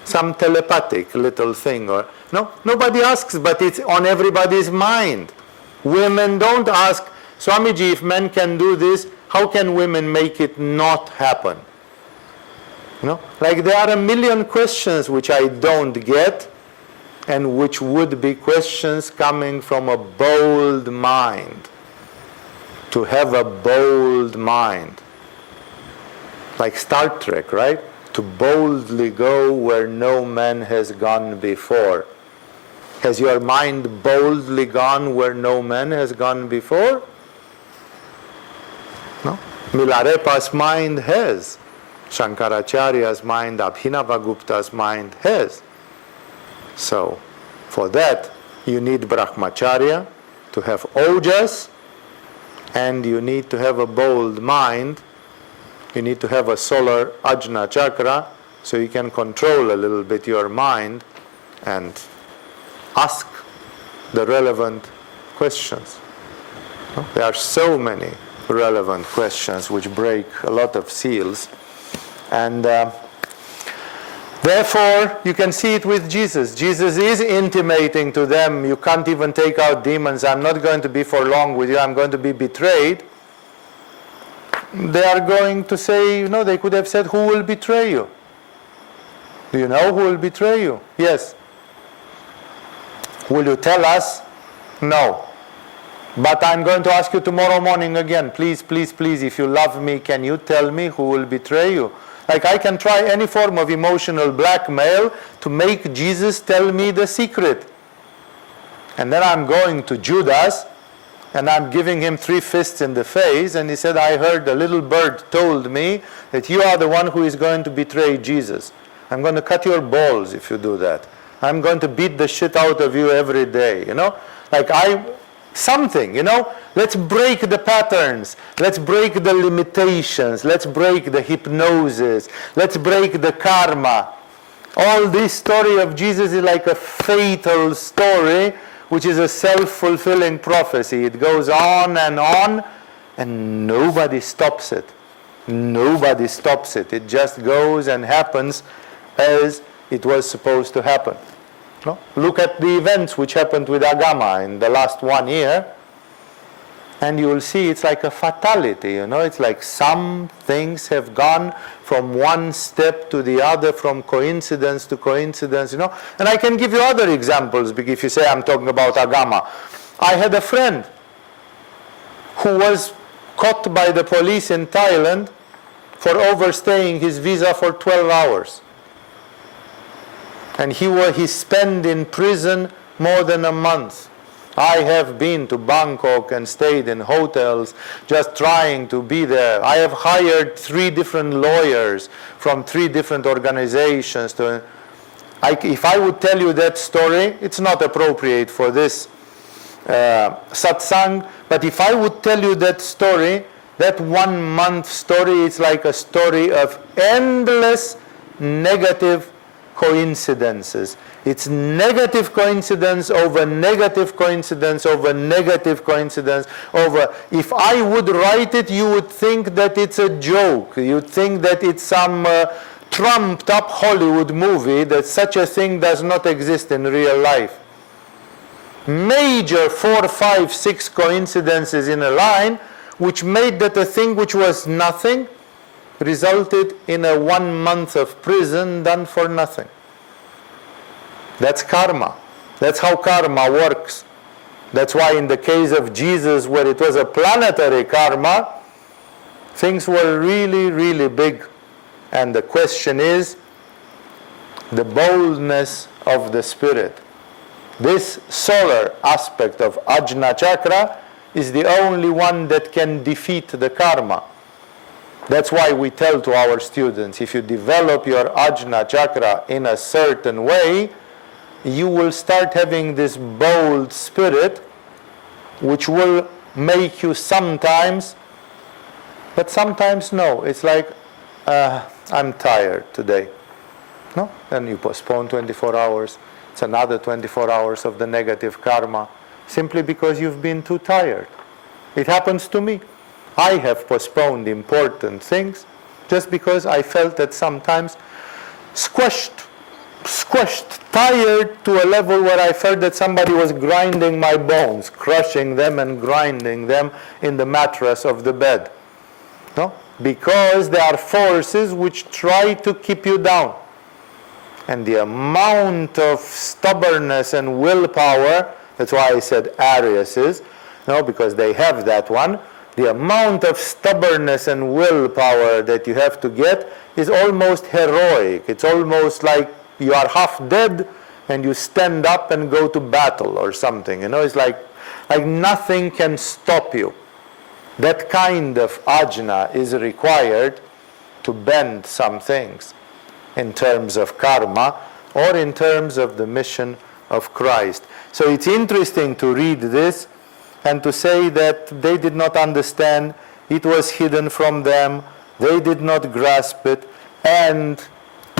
Some telepathic little thing, or nobody asks, but it's on everybody's mind. Women don't ask, Swamiji, if men can do this, how can women make it not happen? Like there are a million questions which I don't get, and which would be questions coming from a bold mind. To have a bold mind. Like Star Trek, right? To boldly go where no man has gone before. Has your mind boldly gone where no man has gone before? No? Milarepa's mind has. Shankaracharya's mind, Abhinavagupta's mind has. So, for that, you need brahmacharya to have ojas, and you need to have a bold mind. You need to have a solar ajna chakra, so you can control a little bit your mind and ask the relevant questions. No? There are so many relevant questions which break a lot of seals. And therefore, you can see it with Jesus. Jesus is intimating to them, you can't even take out demons. I'm not going to be for long with you. I'm going to be betrayed. They are going to say, they could have said, who will betray you? Do you know who will betray you? Yes. Will you tell us? No. But I'm going to ask you tomorrow morning again. Please, please, please, if you love me, can you tell me who will betray you? Like I can try any form of emotional blackmail to make Jesus tell me the secret. And then I'm going to Judas, and I'm giving him 3 fists in the face, and he said, I heard a little bird told me that you are the one who is going to betray Jesus. I'm going to cut your balls if you do that. I'm going to beat the shit out of you every day, something, let's break the patterns, let's break the limitations, let's break the hypnosis, let's break the karma. All this story of Jesus is like a fatal story, which is a self-fulfilling prophecy. It goes on, and nobody stops it. Nobody stops it. It just goes and happens as it was supposed to happen. No? Look at the events which happened with Agama in the last 1 year, and you will see it's like a fatality. It's like some things have gone from one step to the other, from coincidence to coincidence. And I can give you other examples, because if you say I'm talking about Agama. I had a friend who was caught by the police in Thailand for overstaying his visa for 12 hours. And he spent in prison more than a month. I have been to Bangkok and stayed in hotels just trying to be there. I have hired 3 different lawyers from 3 different organizations. If I would tell you that story, it's not appropriate for this satsang, but if I would tell you that story, that 1 month story, it's like a story of endless negative coincidences. It's negative coincidence over negative coincidence over negative coincidence over. If I would write it, you would think that it's a joke. You'd think that it's some trumped up Hollywood movie, that such a thing does not exist in real life. Major 4, 5, 6 coincidences in a line, which made that a thing which was nothing resulted in a 1 month of prison done for nothing. That's karma. That's how karma works. That's why in the case of Jesus, where it was a planetary karma, things were really, really big. And the question is the boldness of the spirit. This solar aspect of Ajna chakra is the only one that can defeat the karma. That's why we tell to our students, if you develop your Ajna chakra in a certain way, you will start having this bold spirit, which will make you sometimes, but sometimes no. It's like, I'm tired today. No? Then you postpone 24 hours. It's another 24 hours of the negative karma, simply because you've been too tired. It happens to me. I have postponed important things just because I felt that sometimes squashed, tired to a level where I felt that somebody was grinding my bones, crushing them and grinding them in the mattress of the bed. No? Because there are forces which try to keep you down. And the amount of stubbornness and willpower, that's why I said Ariuses, because they have that one. The amount of stubbornness and willpower that you have to get is almost heroic. It's almost like you are half dead and you stand up and go to battle or something. It's like nothing can stop you. That kind of ajna is required to bend some things in terms of karma or in terms of the mission of Christ. So it's interesting to read this and to say that they did not understand, it was hidden from them, they did not grasp it, and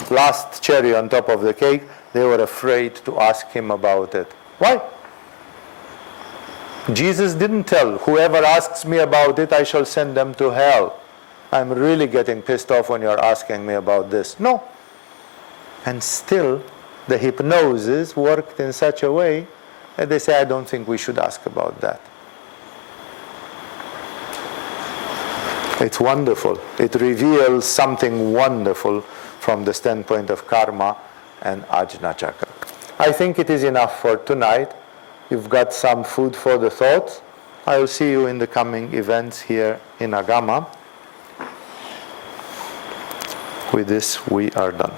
last cherry on top of the cake, they were afraid to ask him about it. Why? Jesus didn't tell, whoever asks me about it, I shall send them to hell. I'm really getting pissed off when you're asking me about this. No. And still, the hypnosis worked in such a way that they say, I don't think we should ask about that. It's wonderful. It reveals something wonderful from the standpoint of karma and Ajna Chakra. I think it is enough for tonight. You've got some food for the thoughts. I will see you in the coming events here in Agama. With this, we are done.